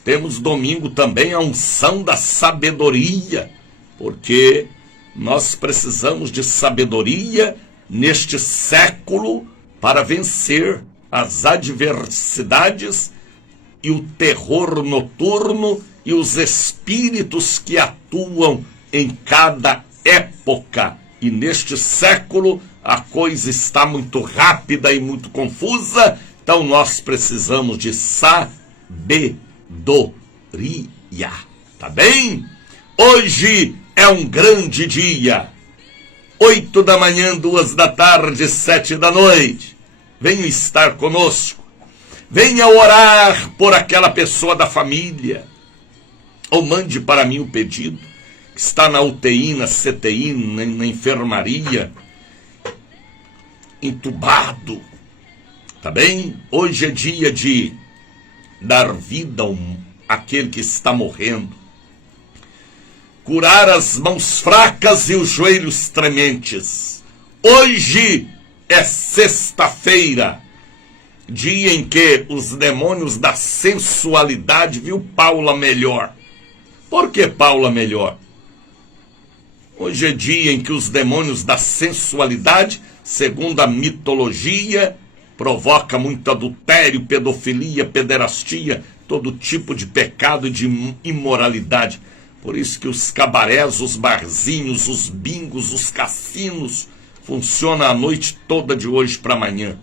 Temos domingo também a unção da sabedoria, porque nós precisamos de sabedoria neste século para vencer as adversidades e o terror noturno e os espíritos que atuam em cada época. E neste século a coisa está muito rápida e muito confusa, então nós precisamos de sabedoria, tá bem? Hoje é um grande dia. 8 da manhã, 2 da tarde, 7 da noite. Venha estar conosco. Venha orar por aquela pessoa da família. Ou mande para mim o pedido, que está na UTI, na CTI, na enfermaria, entubado. Tá bem? Hoje é dia de dar vida àquele que está morrendo. Curar as mãos fracas e os joelhos trementes. Hoje é sexta-feira, dia em que os demônios da sensualidade, viu, Paula Melhor? Por que Paula Melhor? Hoje é dia em que os demônios da sensualidade, segundo a mitologia, provoca muito adultério, pedofilia, pederastia, todo tipo de pecado e de imoralidade. Por isso que os cabarés, os barzinhos, os bingos, os cassinos funcionam a noite toda de hoje para amanhã.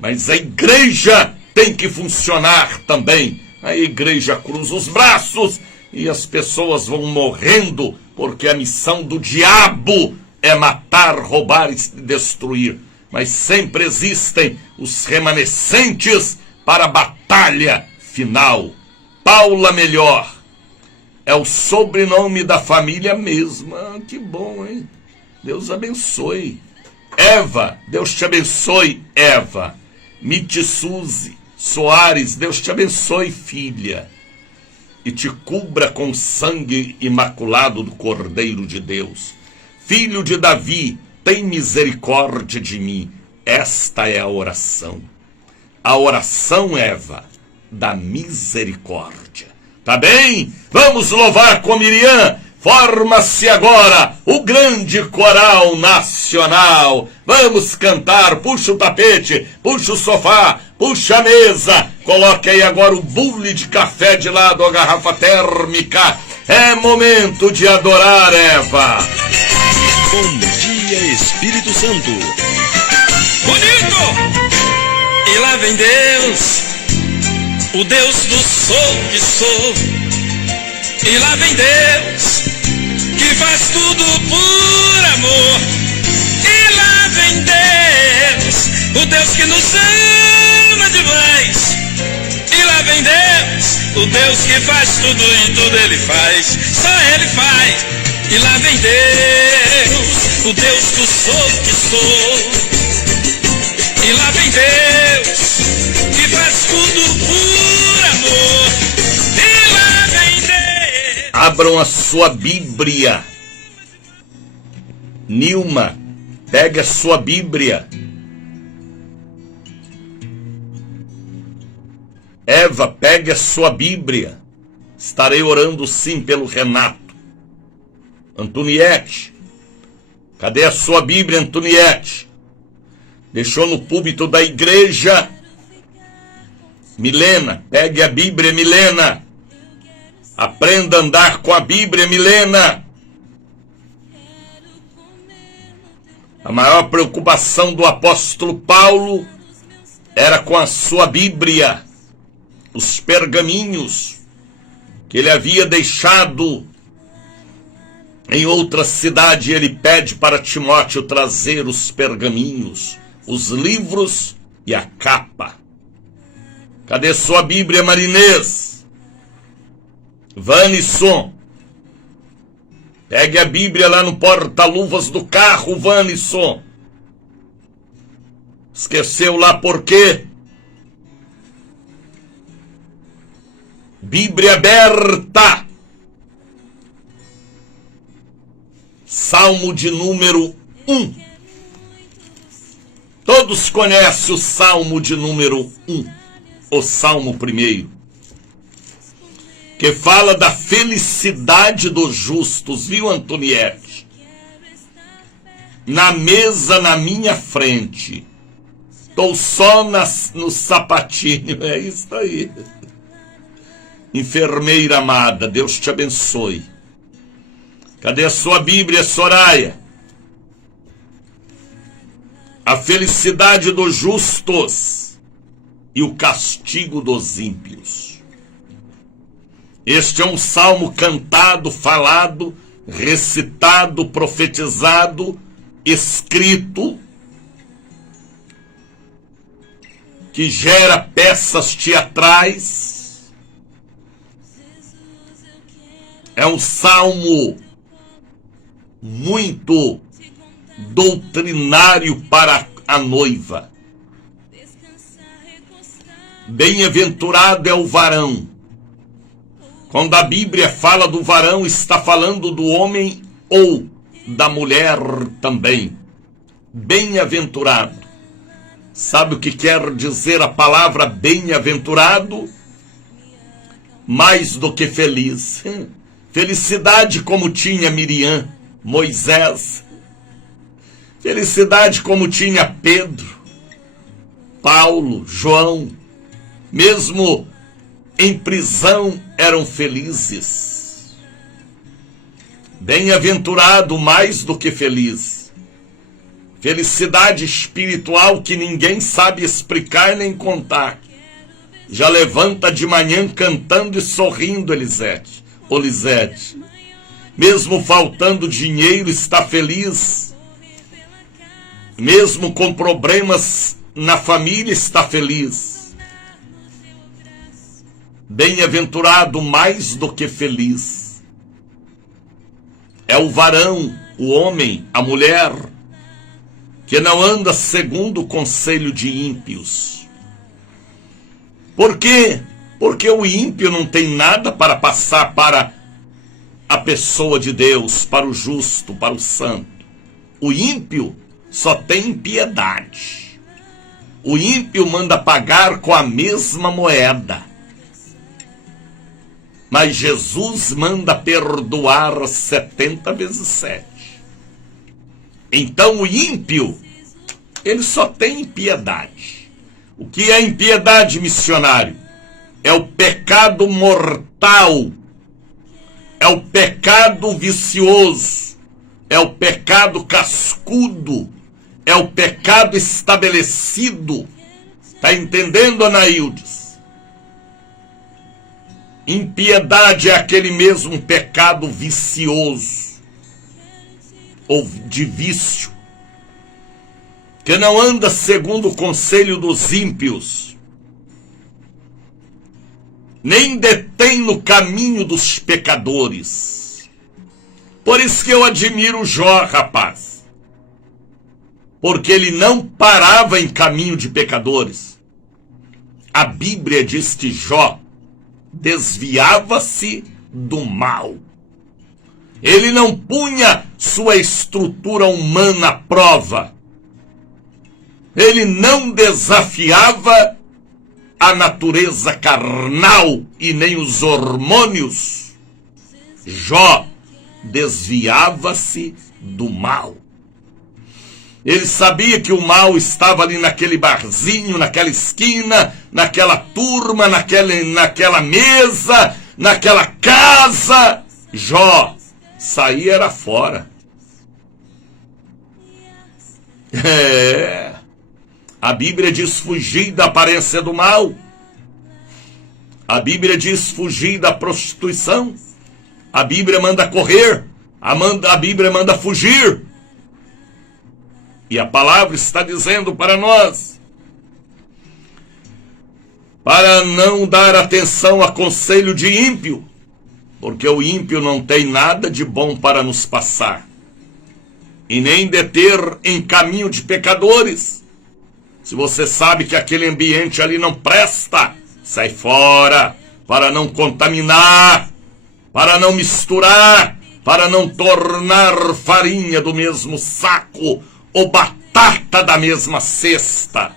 Mas a igreja tem que funcionar também. A igreja cruza os braços e as pessoas vão morrendo, porque a missão do diabo é matar, roubar e destruir. Mas sempre existem os remanescentes para a batalha final. Paula Melhor é o sobrenome da família mesmo. Que bom, hein? Deus abençoe. Eva, Deus te abençoe, Eva. Mitsuzi Soares, Deus te abençoe, filha. E te cubra com o sangue imaculado do Cordeiro de Deus. Filho de Davi, tem misericórdia de mim. Esta é a oração. A oração, Eva, da misericórdia. Tá bem? Vamos louvar com Miriam. Forma-se agora o grande coral nacional. Vamos cantar. Puxa o tapete, puxa o sofá, puxa a mesa. Coloque aí agora o bule de café de lado, a garrafa térmica. É momento de adorar, Eva. Bom dia, Espírito Santo. Bonito! E lá vem Deus, o Deus do sou que sou. E lá vem Deus, faz tudo por amor. E lá vem Deus, o Deus que nos ama demais. E lá vem Deus, o Deus que faz tudo e tudo Ele faz, só Ele faz. E lá vem Deus, o Deus do sou que sou. E lá vem Deus, que faz tudo por amor. E lá vem Deus. Abram a sua Bíblia. Nilma, pegue a sua Bíblia. Eva, pegue a sua Bíblia. Estarei orando sim pelo Renato. Antoniette, cadê a sua Bíblia, Antoniette? Deixou no púlpito da igreja. Milena, pegue a Bíblia, Milena. Aprenda a andar com a Bíblia, Milena. A maior preocupação do apóstolo Paulo era com a sua Bíblia, os pergaminhos que ele havia deixado em outra cidade. Ele pede para Timóteo trazer os pergaminhos, os livros e a capa. Cadê sua Bíblia, Marinês? Vanisson, pegue a Bíblia lá no porta-luvas do carro, Vanisson. Esqueceu lá por quê? Bíblia aberta. Salmo de número 1. Todos conhecem o Salmo de número 1, o Salmo 1, que fala da felicidade dos justos, viu, Antoniette? Na mesa na minha frente, estou só no sapatinho, é isso aí. Enfermeira amada, Deus te abençoe. Cadê a sua Bíblia, Soraya? A felicidade dos justos e o castigo dos ímpios. Este é um salmo cantado, falado, recitado, profetizado, escrito, que gera peças teatrais. É um salmo muito doutrinário para a noiva. Bem-aventurado é o varão. Quando a Bíblia fala do varão, está falando do homem ou da mulher também. Bem-aventurado. Sabe o que quer dizer a palavra bem-aventurado? Mais do que feliz. Felicidade como tinha Miriam, Moisés. Felicidade como tinha Pedro, Paulo, João. Mesmo em prisão eram felizes. Bem-aventurado mais do que feliz. Felicidade espiritual que ninguém sabe explicar nem contar. Já levanta de manhã cantando e sorrindo, Elisete. Olisete, mesmo faltando dinheiro, está feliz. Mesmo com problemas na família, está feliz. Bem-aventurado mais do que feliz. É o varão, o homem, a mulher, que não anda segundo o conselho de ímpios. Por quê? Porque o ímpio não tem nada para passar para a pessoa de Deus, para o justo, para o santo. O ímpio só tem impiedade. O ímpio manda pagar com a mesma moeda. Mas Jesus manda perdoar 70 vezes 7. Então o ímpio, ele só tem impiedade. O que é impiedade, missionário? É o pecado mortal, é o pecado vicioso, é o pecado cascudo, é o pecado estabelecido. Está entendendo, Anaildes? Impiedade é aquele mesmo pecado vicioso, ou de vício, que não anda segundo o conselho dos ímpios, nem detém no caminho dos pecadores. Por isso que eu admiro Jó, rapaz, porque ele não parava em caminho de pecadores. A Bíblia diz que Jó desviava-se do mal. Ele não punha sua estrutura humana à prova. Ele não desafiava a natureza carnal e nem os hormônios. Jó desviava-se do mal. Ele sabia que o mal estava ali naquele barzinho, naquela esquina, naquela turma, naquela mesa, naquela casa. Jó saía era fora. A Bíblia diz fugir da aparência do mal. A Bíblia diz fugir da prostituição. A Bíblia manda correr. A Bíblia manda fugir. E a palavra está dizendo para nós, para não dar atenção a conselho de ímpio, porque o ímpio não tem nada de bom para nos passar, e nem deter em caminho de pecadores. Se você sabe que aquele ambiente ali não presta, sai fora, para não contaminar, para não misturar, para não tornar farinha do mesmo saco, ou batata da mesma cesta.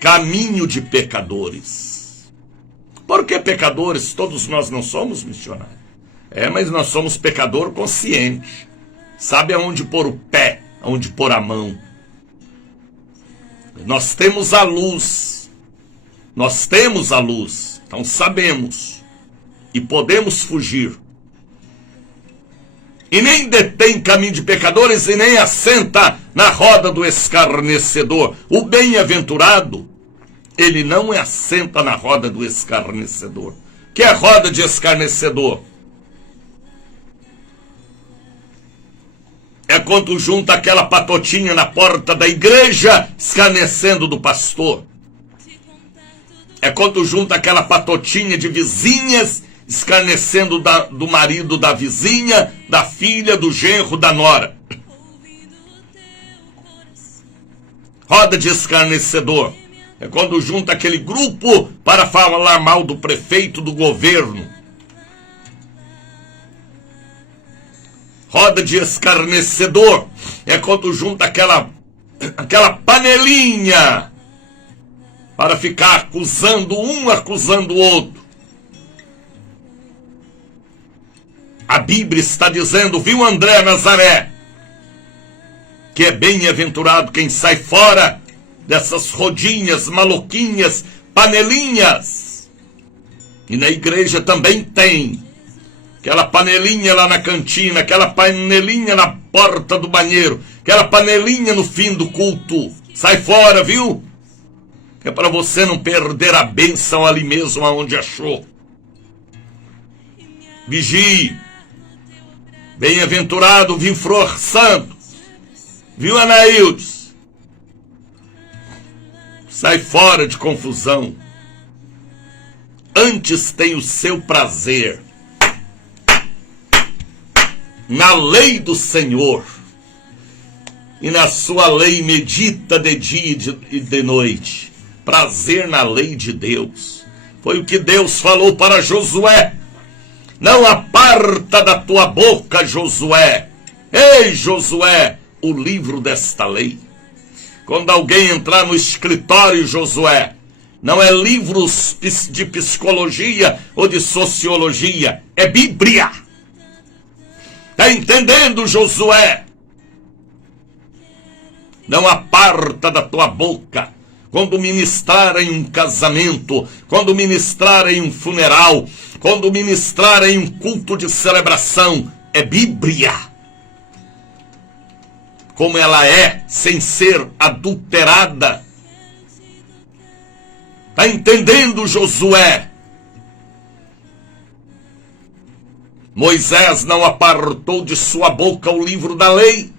Caminho de pecadores. Por que pecadores? Todos nós não somos missionários. Mas nós somos pecador consciente. Sabe aonde pôr o pé, aonde pôr a mão. Nós temos a luz. Nós temos a luz. Então sabemos. E podemos fugir. E nem detém caminho de pecadores, e nem assenta na roda do escarnecedor. O bem-aventurado, ele não assenta na roda do escarnecedor. Que é roda de escarnecedor? É quando junta aquela patotinha na porta da igreja, escarnecendo do pastor. É quando junta aquela patotinha de vizinhas, escarnecendo do marido da vizinha, da filha, do genro, da nora. Roda de escarnecedor. É quando junta aquele grupo para falar mal do prefeito, do governo. Roda de escarnecedor. É quando junta aquela panelinha para ficar acusando um, acusando o outro. A Bíblia está dizendo, viu André Nazaré, que é bem-aventurado quem sai fora dessas rodinhas, maloquinhas, panelinhas. E na igreja também tem aquela panelinha lá na cantina, aquela panelinha na porta do banheiro, aquela panelinha no fim do culto. Sai fora, viu? É para você não perder a bênção ali mesmo aonde achou. Vigie. Bem-aventurado, viu Flor Santo, viu Anaildes? Sai fora de confusão. Antes tem o seu prazer na lei do Senhor, e na sua lei medita de dia e de noite. Prazer na lei de Deus. Foi o que Deus falou para Josué. Não aparta da tua boca, Josué. Ei, Josué, o livro desta lei. Quando alguém entrar no escritório, Josué, não é livros de psicologia ou de sociologia, é Bíblia. Está entendendo, Josué? Não aparta da tua boca. Quando ministrar em um casamento, quando ministrar em um funeral, quando ministrar em um culto de celebração, é Bíblia. Como ela é, sem ser adulterada. Está entendendo, Josué? Moisés não apartou de sua boca o livro da lei,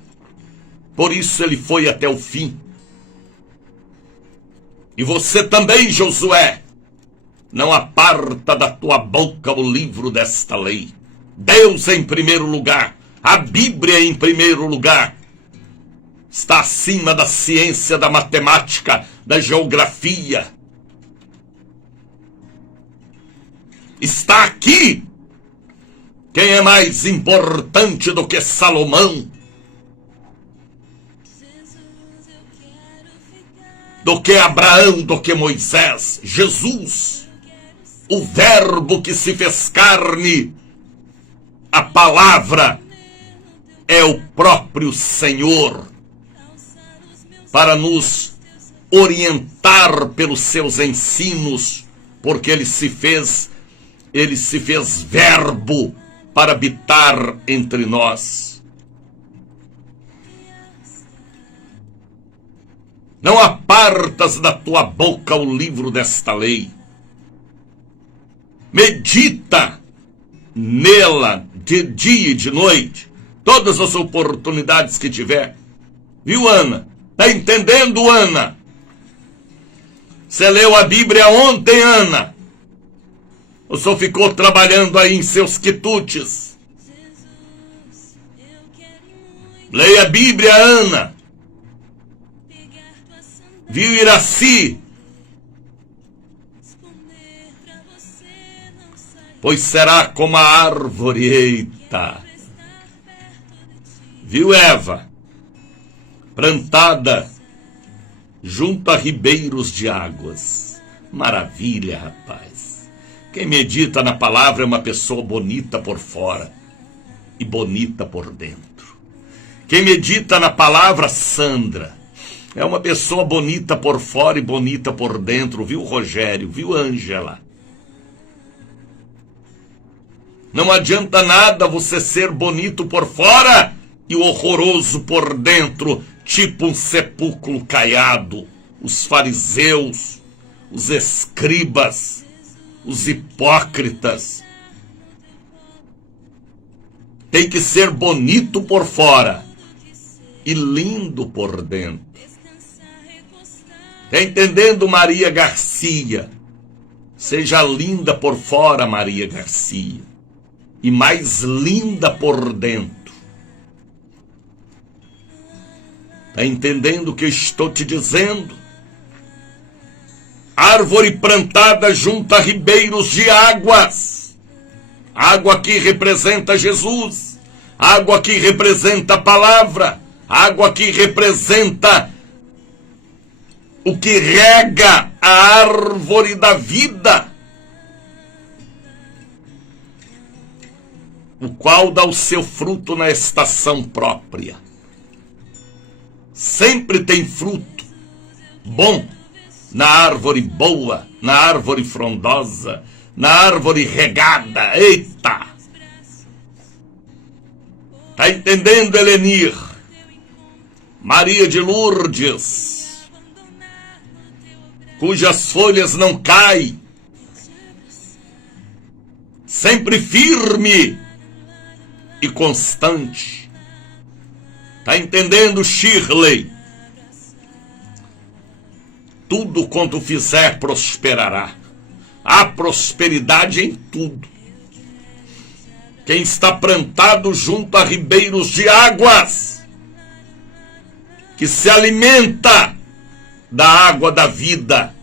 por isso ele foi até o fim. E você também, Josué, não aparta da tua boca o livro desta lei. Deus em primeiro lugar, a Bíblia em primeiro lugar, está acima da ciência, da matemática, da geografia. Está aqui. Quem é mais importante do que Salomão? Do que Abraão, do que Moisés? Jesus, o verbo que se fez carne, a palavra é o próprio Senhor, para nos orientar pelos seus ensinos, porque ele se fez verbo para habitar entre nós. Não apartas da tua boca o livro desta lei. Medita nela de dia e de noite, todas as oportunidades que tiver. Viu, Ana? Tá entendendo, Ana? Você leu a Bíblia ontem, Ana? Ou só ficou trabalhando aí em seus quitutes? Leia a Bíblia, Ana. Viu, Iraci? Pois será como a árvore, eita. Viu, Eva? Plantada junto a ribeiros de águas. Maravilha, rapaz. Quem medita na palavra é uma pessoa bonita por fora e bonita por dentro. Quem medita na palavra, Sandra, é uma pessoa bonita por fora e bonita por dentro, viu, Rogério? Viu, Ângela? Não adianta nada você ser bonito por fora e horroroso por dentro, tipo um sepulcro caiado. Os fariseus, os escribas, os hipócritas. Tem que ser bonito por fora e lindo por dentro. Tá entendendo, Maria Garcia? Seja linda por fora, Maria Garcia, e mais linda por dentro. Tá entendendo o que eu estou te dizendo? Árvore plantada junto a ribeiros de águas. Água que representa Jesus. Água que representa a palavra. Água que representa o que rega a árvore da vida, o qual dá o seu fruto na estação própria. Sempre tem fruto bom na árvore boa, na árvore frondosa, na árvore regada. Eita! Tá entendendo, Helenir? Maria de Lourdes, cujas folhas não caem, sempre firme e constante. Tá entendendo, Shirley? Tudo quanto fizer prosperará. Há prosperidade em tudo. Quem está plantado junto a ribeiros de águas, que se alimenta da água da vida,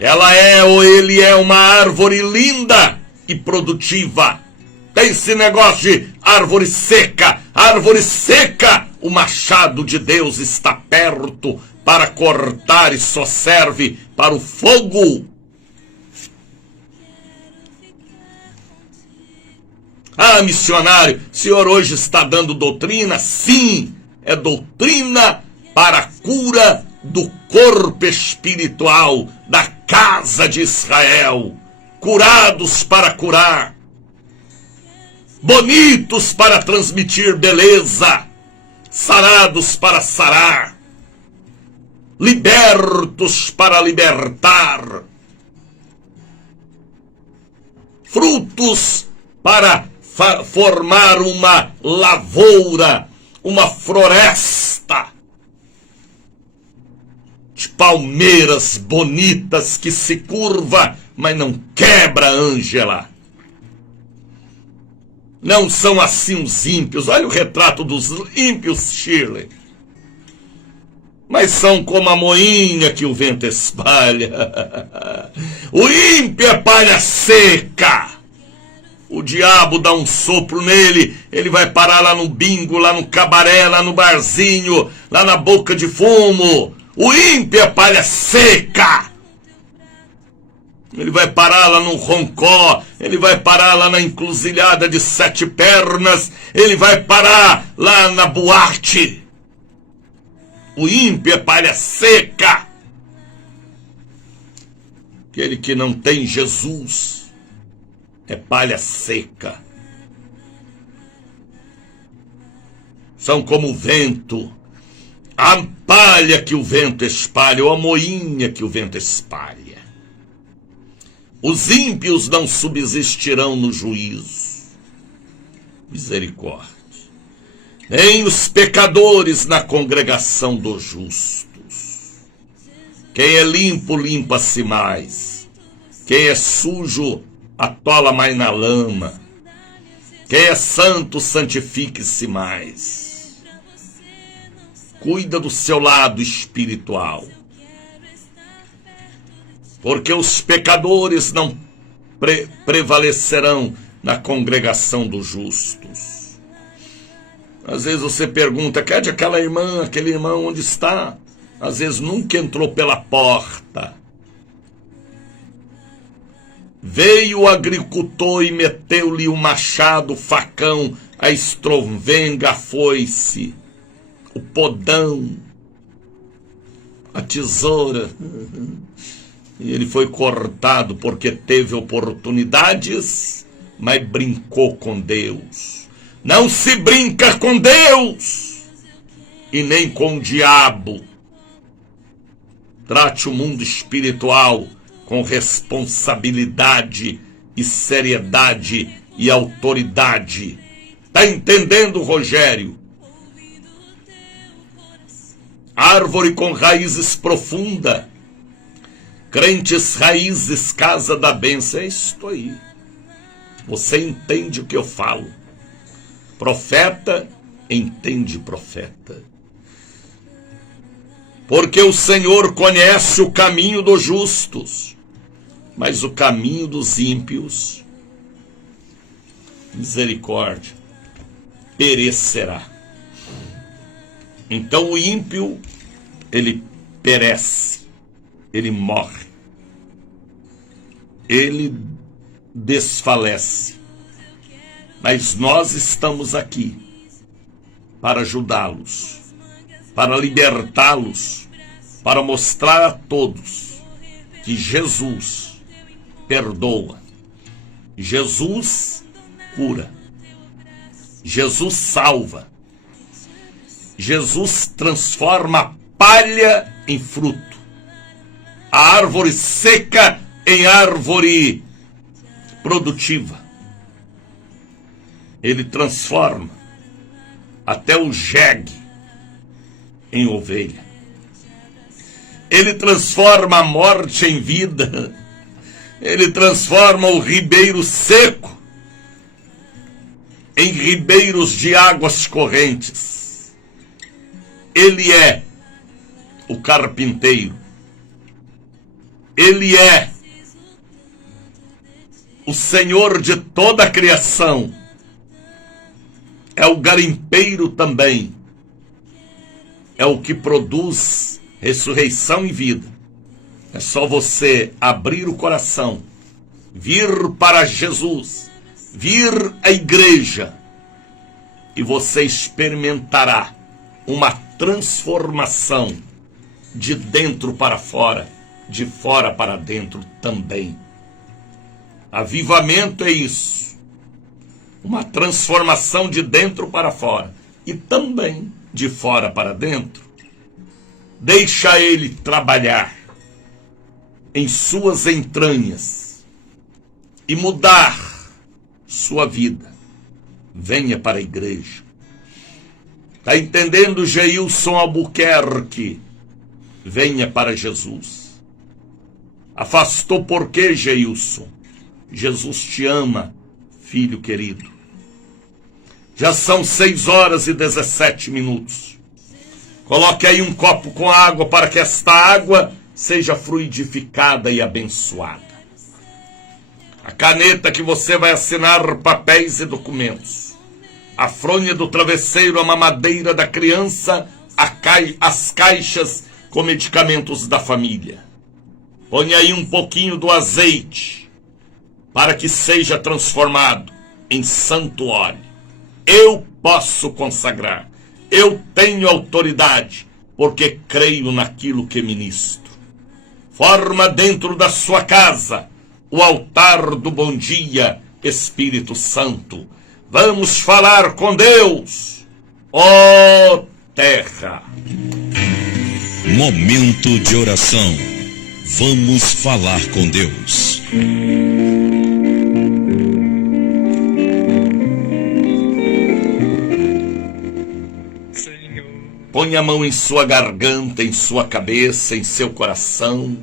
ela é ou ele é uma árvore linda e produtiva. Tem esse negócio de árvore seca. Árvore seca, o machado de Deus está perto para cortar e só serve para o fogo. Ah, missionário, o senhor hoje está dando doutrina? Sim, é doutrina para a cura do corpo espiritual da casa de Israel. Curados para curar, bonitos para transmitir beleza, sarados para sarar, libertos para libertar, frutos para formar uma lavoura, uma floresta de palmeiras bonitas que se curva, mas não quebra, Ângela. Não são assim os ímpios. Olha o retrato dos ímpios, Shirley. Mas são como a moinha que o vento espalha. O ímpio é palha seca. O diabo dá um sopro nele, ele vai parar lá no bingo, lá no cabaré, lá no barzinho, lá na boca de fumo. O ímpio é palha seca. Ele vai parar lá no roncó, ele vai parar lá na encruzilhada de 7 pernas, ele vai parar lá na boate. O ímpio é palha seca. Aquele que não tem Jesus é palha seca. São como o vento, a palha que o vento espalha, ou a moinha que o vento espalha. Os ímpios não subsistirão no juízo. Misericórdia. Nem os pecadores na congregação dos justos. Quem é limpo, limpa-se mais. Quem é sujo, atola mais na lama. Quem é santo, santifique-se mais. Cuida do seu lado espiritual. Porque os pecadores não prevalecerão na congregação dos justos. Às vezes você pergunta, cadê aquela irmã, aquele irmão, onde está? Às vezes nunca entrou pela porta. Veio o agricultor e meteu-lhe o machado, o facão, a estrovenga, a foice, o podão, a tesoura. E ele foi cortado porque teve oportunidades, mas brincou com Deus. Não se brinca com Deus e nem com o diabo. Trate o mundo espiritual com responsabilidade e seriedade e autoridade. Tá entendendo, Rogério? Árvore com raízes profundas. Crentes raízes, casa da bênção. É isto aí. Você entende o que eu falo. Profeta, entende profeta. Porque o Senhor conhece o caminho dos justos, mas o caminho dos ímpios, misericórdia, perecerá. Então o ímpio, ele perece, ele morre, ele desfalece. Mas nós estamos aqui para ajudá-los, para libertá-los, para mostrar a todos que Jesus perdoa, Jesus cura, Jesus salva, Jesus transforma a palha em fruto, a árvore seca em árvore produtiva. Ele transforma até o jegue em ovelha. Ele transforma a morte em vida. Ele transforma o ribeiro seco em ribeiros de águas correntes. Ele é o carpinteiro. Ele é o Senhor de toda a criação. É o garimpeiro também. É o que produz ressurreição e vida. É só você abrir o coração, vir para Jesus, vir à igreja, e você experimentará uma transformação de dentro para fora, de fora para dentro também. Avivamento é isso. Uma transformação de dentro para fora e também de fora para dentro. Deixa ele trabalhar em suas entranhas e mudar sua vida. Venha para a igreja. Está entendendo, Geilson Albuquerque? Venha para Jesus. Afastou por quê, Geilson? Jesus te ama, filho querido. Já são 6h17. Coloque aí um copo com água para que esta água seja fluidificada e abençoada. A caneta que você vai assinar papéis e documentos. A fronha do travesseiro, a mamadeira da criança, as caixas com medicamentos da família. Põe aí um pouquinho do azeite para que seja transformado em santo óleo. Eu posso consagrar. Eu tenho autoridade, porque creio naquilo que ministro. Forma dentro da sua casa o altar do bom dia, Espírito Santo. Vamos falar com Deus, ó terra. Momento de oração. Vamos falar com Deus. Põe a mão em sua garganta, em sua cabeça, em seu coração.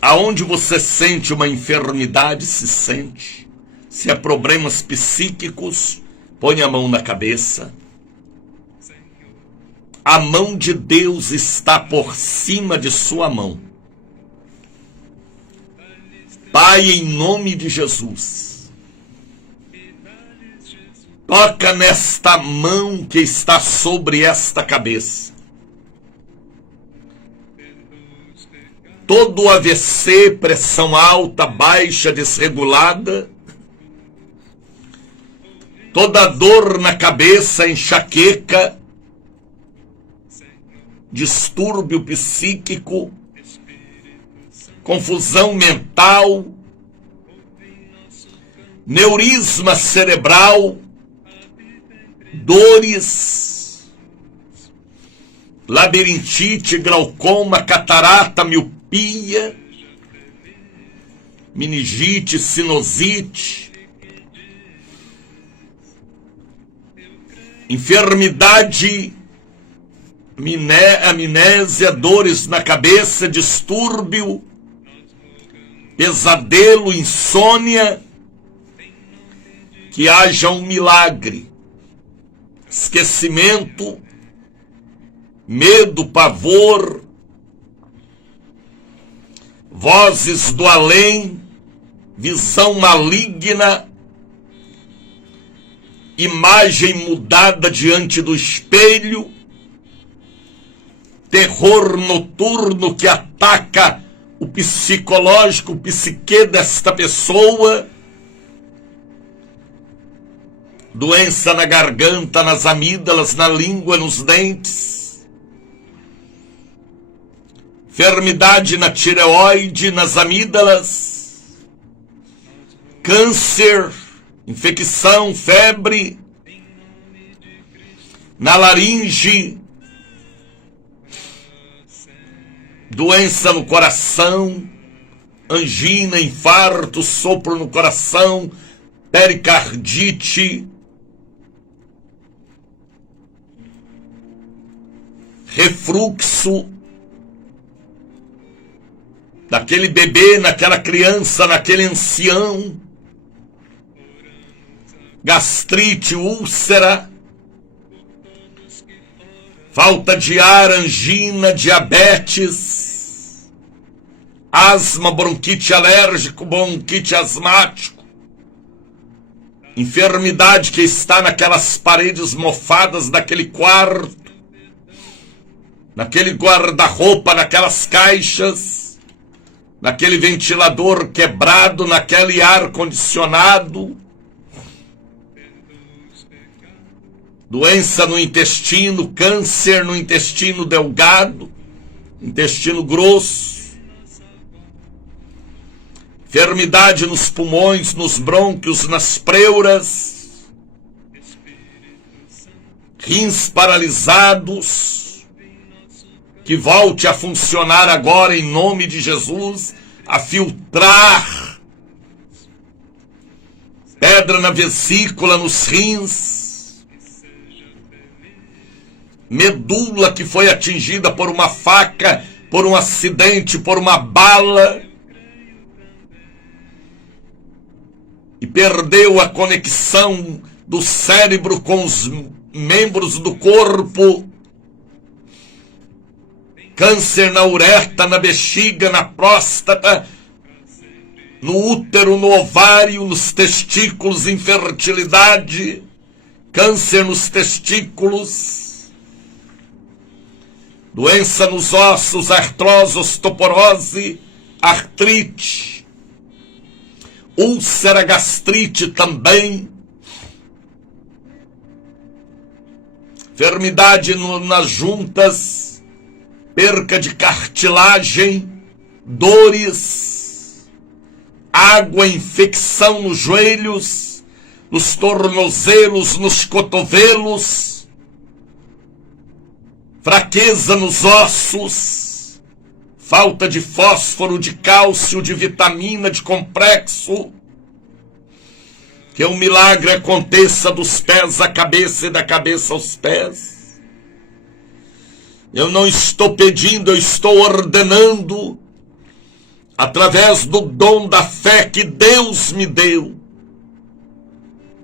Aonde você sente uma enfermidade, se sente. Se há problemas psíquicos, põe a mão na cabeça. A mão de Deus está por cima de sua mão. Pai, em nome de Jesus, toca nesta mão que está sobre esta cabeça. Todo AVC, pressão alta, baixa, desregulada, toda dor na cabeça, enxaqueca, distúrbio psíquico, confusão mental, neurisma cerebral, dores, labirintite, glaucoma, catarata, miopia, meningite, sinusite, enfermidade, amnésia, dores na cabeça, distúrbio, pesadelo, insônia, que haja um milagre, esquecimento, medo, pavor, vozes do além, visão maligna, imagem mudada diante do espelho, terror noturno que ataca o psicológico, o psique desta pessoa, doença na garganta, nas amígdalas, na língua, nos dentes, enfermidade na tireoide, nas amígdalas, câncer, infecção, febre, na laringe, doença no coração, angina, infarto, sopro no coração, pericardite, refluxo daquele bebê, naquela criança, naquele ancião, gastrite, úlcera, falta de ar, angina, diabetes, asma, bronquite alérgico, bronquite asmático, enfermidade que está naquelas paredes mofadas daquele quarto, naquele guarda-roupa, naquelas caixas, naquele ventilador quebrado, naquele ar-condicionado, doença no intestino, câncer no intestino delgado, intestino grosso, enfermidade nos pulmões, nos brônquios, nas pleuras, rins paralisados, que volte a funcionar agora em nome de Jesus, a filtrar pedra na vesícula, nos rins, medula que foi atingida por uma faca, por um acidente, por uma bala, e perdeu a conexão do cérebro com os membros do corpo, câncer na uretra, na bexiga, na próstata, no útero, no ovário, nos testículos, infertilidade, câncer nos testículos, doença nos ossos, artrose, osteoporose, artrite, úlcera, gastrite também, enfermidade nas juntas, perca de cartilagem, dores, água, infecção nos joelhos, nos tornozelos, nos cotovelos, fraqueza nos ossos, falta de fósforo, de cálcio, de vitamina, de complexo. Que um milagre aconteça dos pés à cabeça e da cabeça aos pés. Eu não estou pedindo, eu estou ordenando, através do dom da fé que Deus me deu,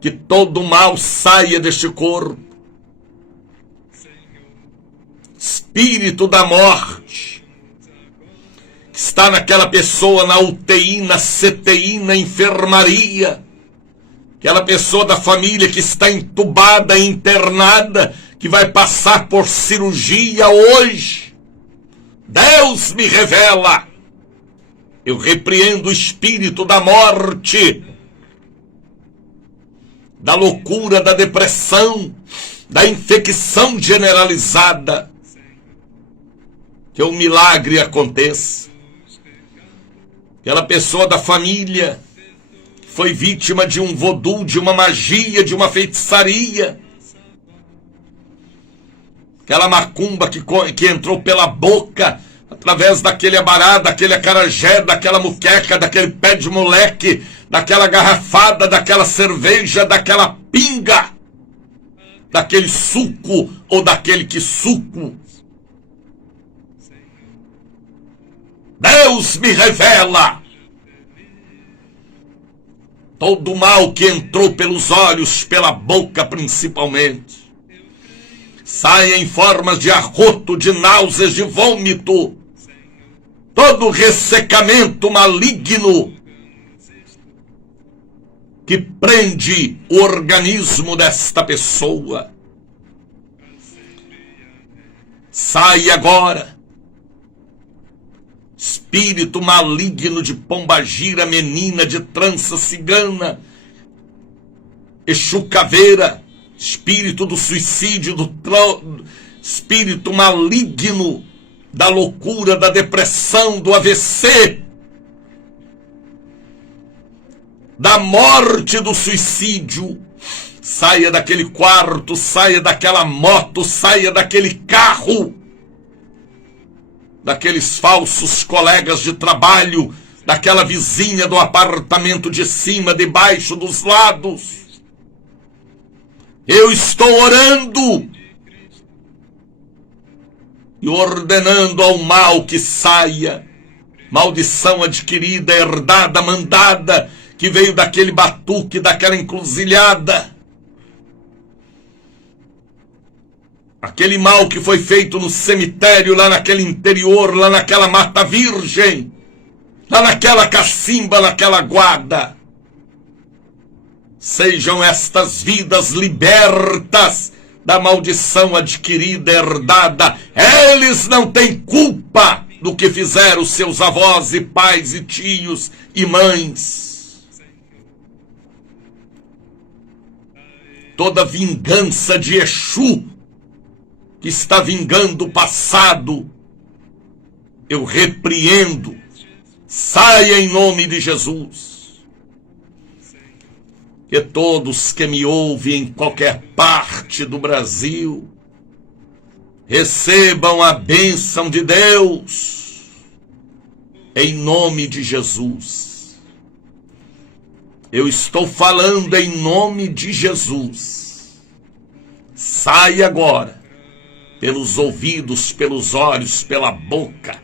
que todo mal saia deste corpo. Espírito da morte, que está naquela pessoa, na UTI, na CTI, na enfermaria, aquela pessoa da família que está entubada, internada, que vai passar por cirurgia hoje. Deus me revela. Eu repreendo o espírito da morte, da loucura, da depressão, da infecção generalizada. Que um milagre aconteça. Aquela pessoa da família foi vítima de um voodoo, de uma magia, de uma feitiçaria. Aquela macumba que entrou pela boca, através daquele abará, daquele acarajé, daquela muqueca, daquele pé de moleque, daquela garrafada, daquela cerveja, daquela pinga, daquele suco ou daquele que suco. Deus me revela. Todo o mal que entrou pelos olhos, pela boca principalmente, saia em formas de arroto, de náuseas, de vômito. Todo ressecamento maligno que prende o organismo desta pessoa, sai agora. Espírito maligno de pombagira, menina, de trança cigana, Exu caveira, espírito do suicídio, espírito maligno da loucura, da depressão, do AVC, da morte, do suicídio, saia daquele quarto, saia daquela moto, saia daquele carro, daqueles falsos colegas de trabalho, daquela vizinha do apartamento de cima, de baixo, dos lados. Eu estou orando e ordenando ao mal que saia, maldição adquirida, herdada, mandada, que veio daquele batuque, daquela encruzilhada. Aquele mal que foi feito no cemitério, lá naquele interior, lá naquela mata virgem, lá naquela cacimba, naquela guarda. Sejam estas vidas libertas da maldição adquirida, herdada. Eles não têm culpa do que fizeram seus avós e pais e tios e mães. Toda vingança de Exu que está vingando o passado, eu repreendo. Saia em nome de Jesus. Que todos que me ouvem em qualquer parte do Brasil recebam a bênção de Deus, em nome de Jesus. Eu estou falando em nome de Jesus. Sai agora, pelos ouvidos, pelos olhos, pela boca.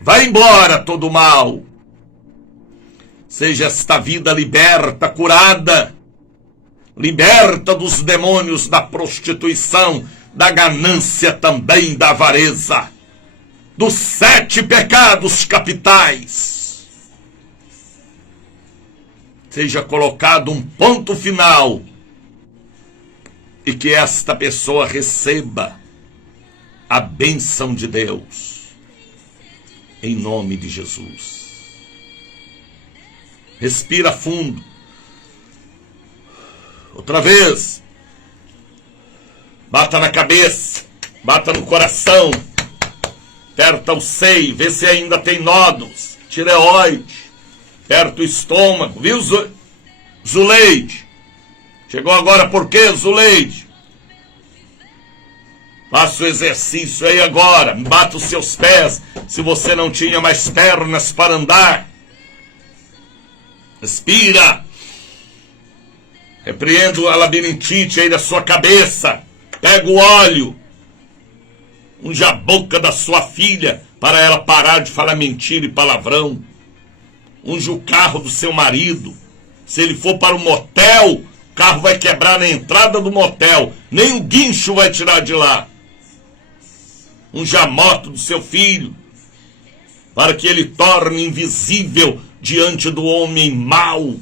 Vai embora todo mal. Seja esta vida liberta, curada, liberta dos demônios da prostituição, da ganância também, da avareza, dos 7 pecados capitais. Seja colocado um ponto final e que esta pessoa receba a bênção de Deus, em nome de Jesus. Respira fundo. Outra vez. Bata na cabeça, bata no coração, aperta o seio, vê se ainda tem nódulos, tireoide, aperta o estômago, viu, Zuleide? Chegou agora por quê, Zuleide? Faça o exercício aí agora, bata os seus pés, se você não tinha mais pernas para andar. Respira. Repreendo a labirintite aí da sua cabeça. Pega o óleo. Unge a boca da sua filha para ela parar de falar mentira e palavrão. Unge o carro do seu marido. Se ele for para o motel, o carro vai quebrar na entrada do motel. Nem o guincho vai tirar de lá. Unge a moto do seu filho para que ele torne invisível diante do homem mau.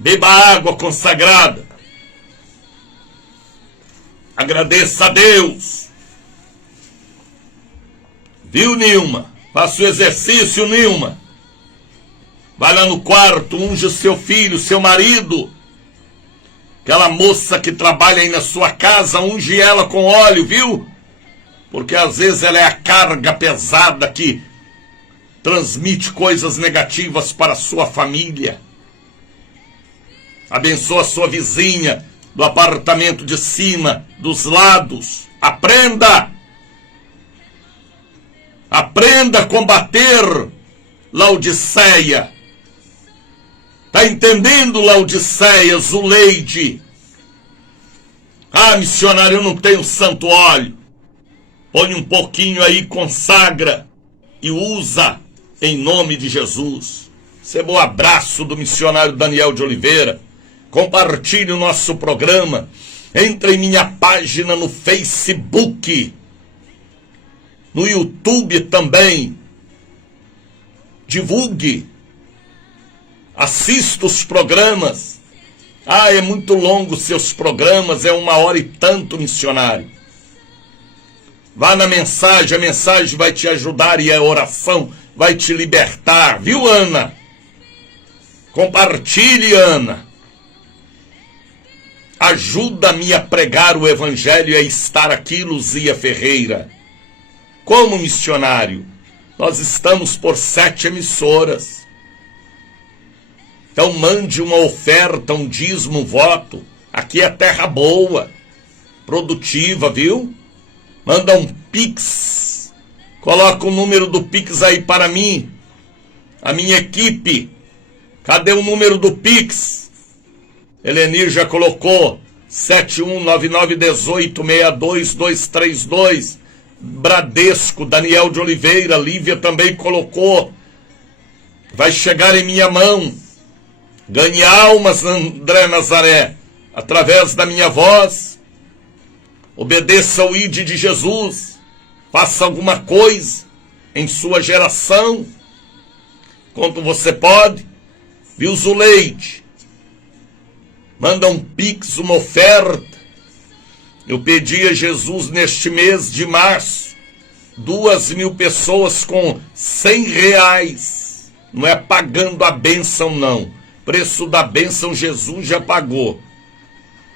Beba água consagrada. Agradeça a Deus. Viu, Nilma? Faça o exercício, Nilma. Vai lá no quarto, unge o seu filho, seu marido. Aquela moça que trabalha aí na sua casa, unge ela com óleo, viu? Porque às vezes ela é a carga pesada que transmite coisas negativas para a sua família. Abençoa a sua vizinha do apartamento de cima, dos lados. Aprenda! Aprenda a combater Laodiceia. Tá entendendo, Laodiceia, Zuleide? Ah, missionário, eu não tenho santo óleo. Põe um pouquinho aí, consagra e usa em nome de Jesus. Receba o abraço do missionário Daniel de Oliveira. Compartilhe o nosso programa. Entre em minha página no Facebook. No YouTube também. Divulgue. Assista os programas. Ah, é muito longo os seus programas, é 1 hora e tanto, missionário. Vá na mensagem, a mensagem vai te ajudar e a oração vai te libertar. Viu, Ana? Compartilhe, Ana. Ajuda-me a pregar o evangelho e a estar aqui, Luzia Ferreira. Como missionário, nós estamos por 7 emissoras. Então mande uma oferta, um dízimo, um voto. Aqui é terra boa, produtiva, viu? Manda um Pix. Coloca o número do Pix aí para mim. A minha equipe. Cadê o número do Pix? Helenir já colocou. 7199186232. Bradesco, Daniel de Oliveira, Lívia também colocou. Vai chegar em minha mão. Ganhe almas, André Nazaré, através da minha voz. Obedeça ao ID de Jesus. Faça alguma coisa em sua geração. Quanto você pode. Viu, Zuleide? Manda um Pix, uma oferta. Eu pedi a Jesus neste mês de março 2.000 pessoas com R$100. Não é pagando a bênção, não. Preço da bênção Jesus já pagou.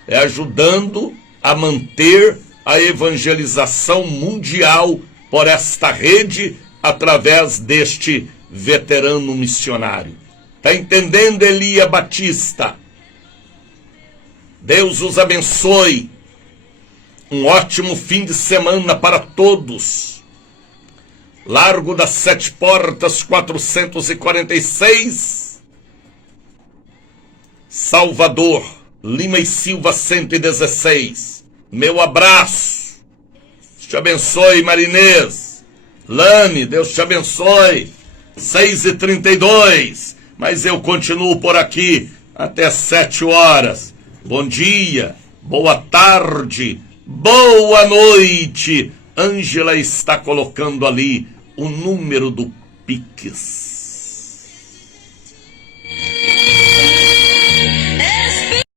É ajudando a manter a evangelização mundial por esta rede através deste veterano missionário. Está entendendo, Elia Batista? Deus os abençoe. Um ótimo fim de semana para todos. Largo das 7 Portas 446, Salvador, Lima e Silva 116. Meu abraço. Deus te abençoe, Marinês. Lani, Deus te abençoe. 6h32. Mas eu continuo por aqui até 7 horas. Bom dia, boa tarde, boa noite. Ângela está colocando ali o número do Pix.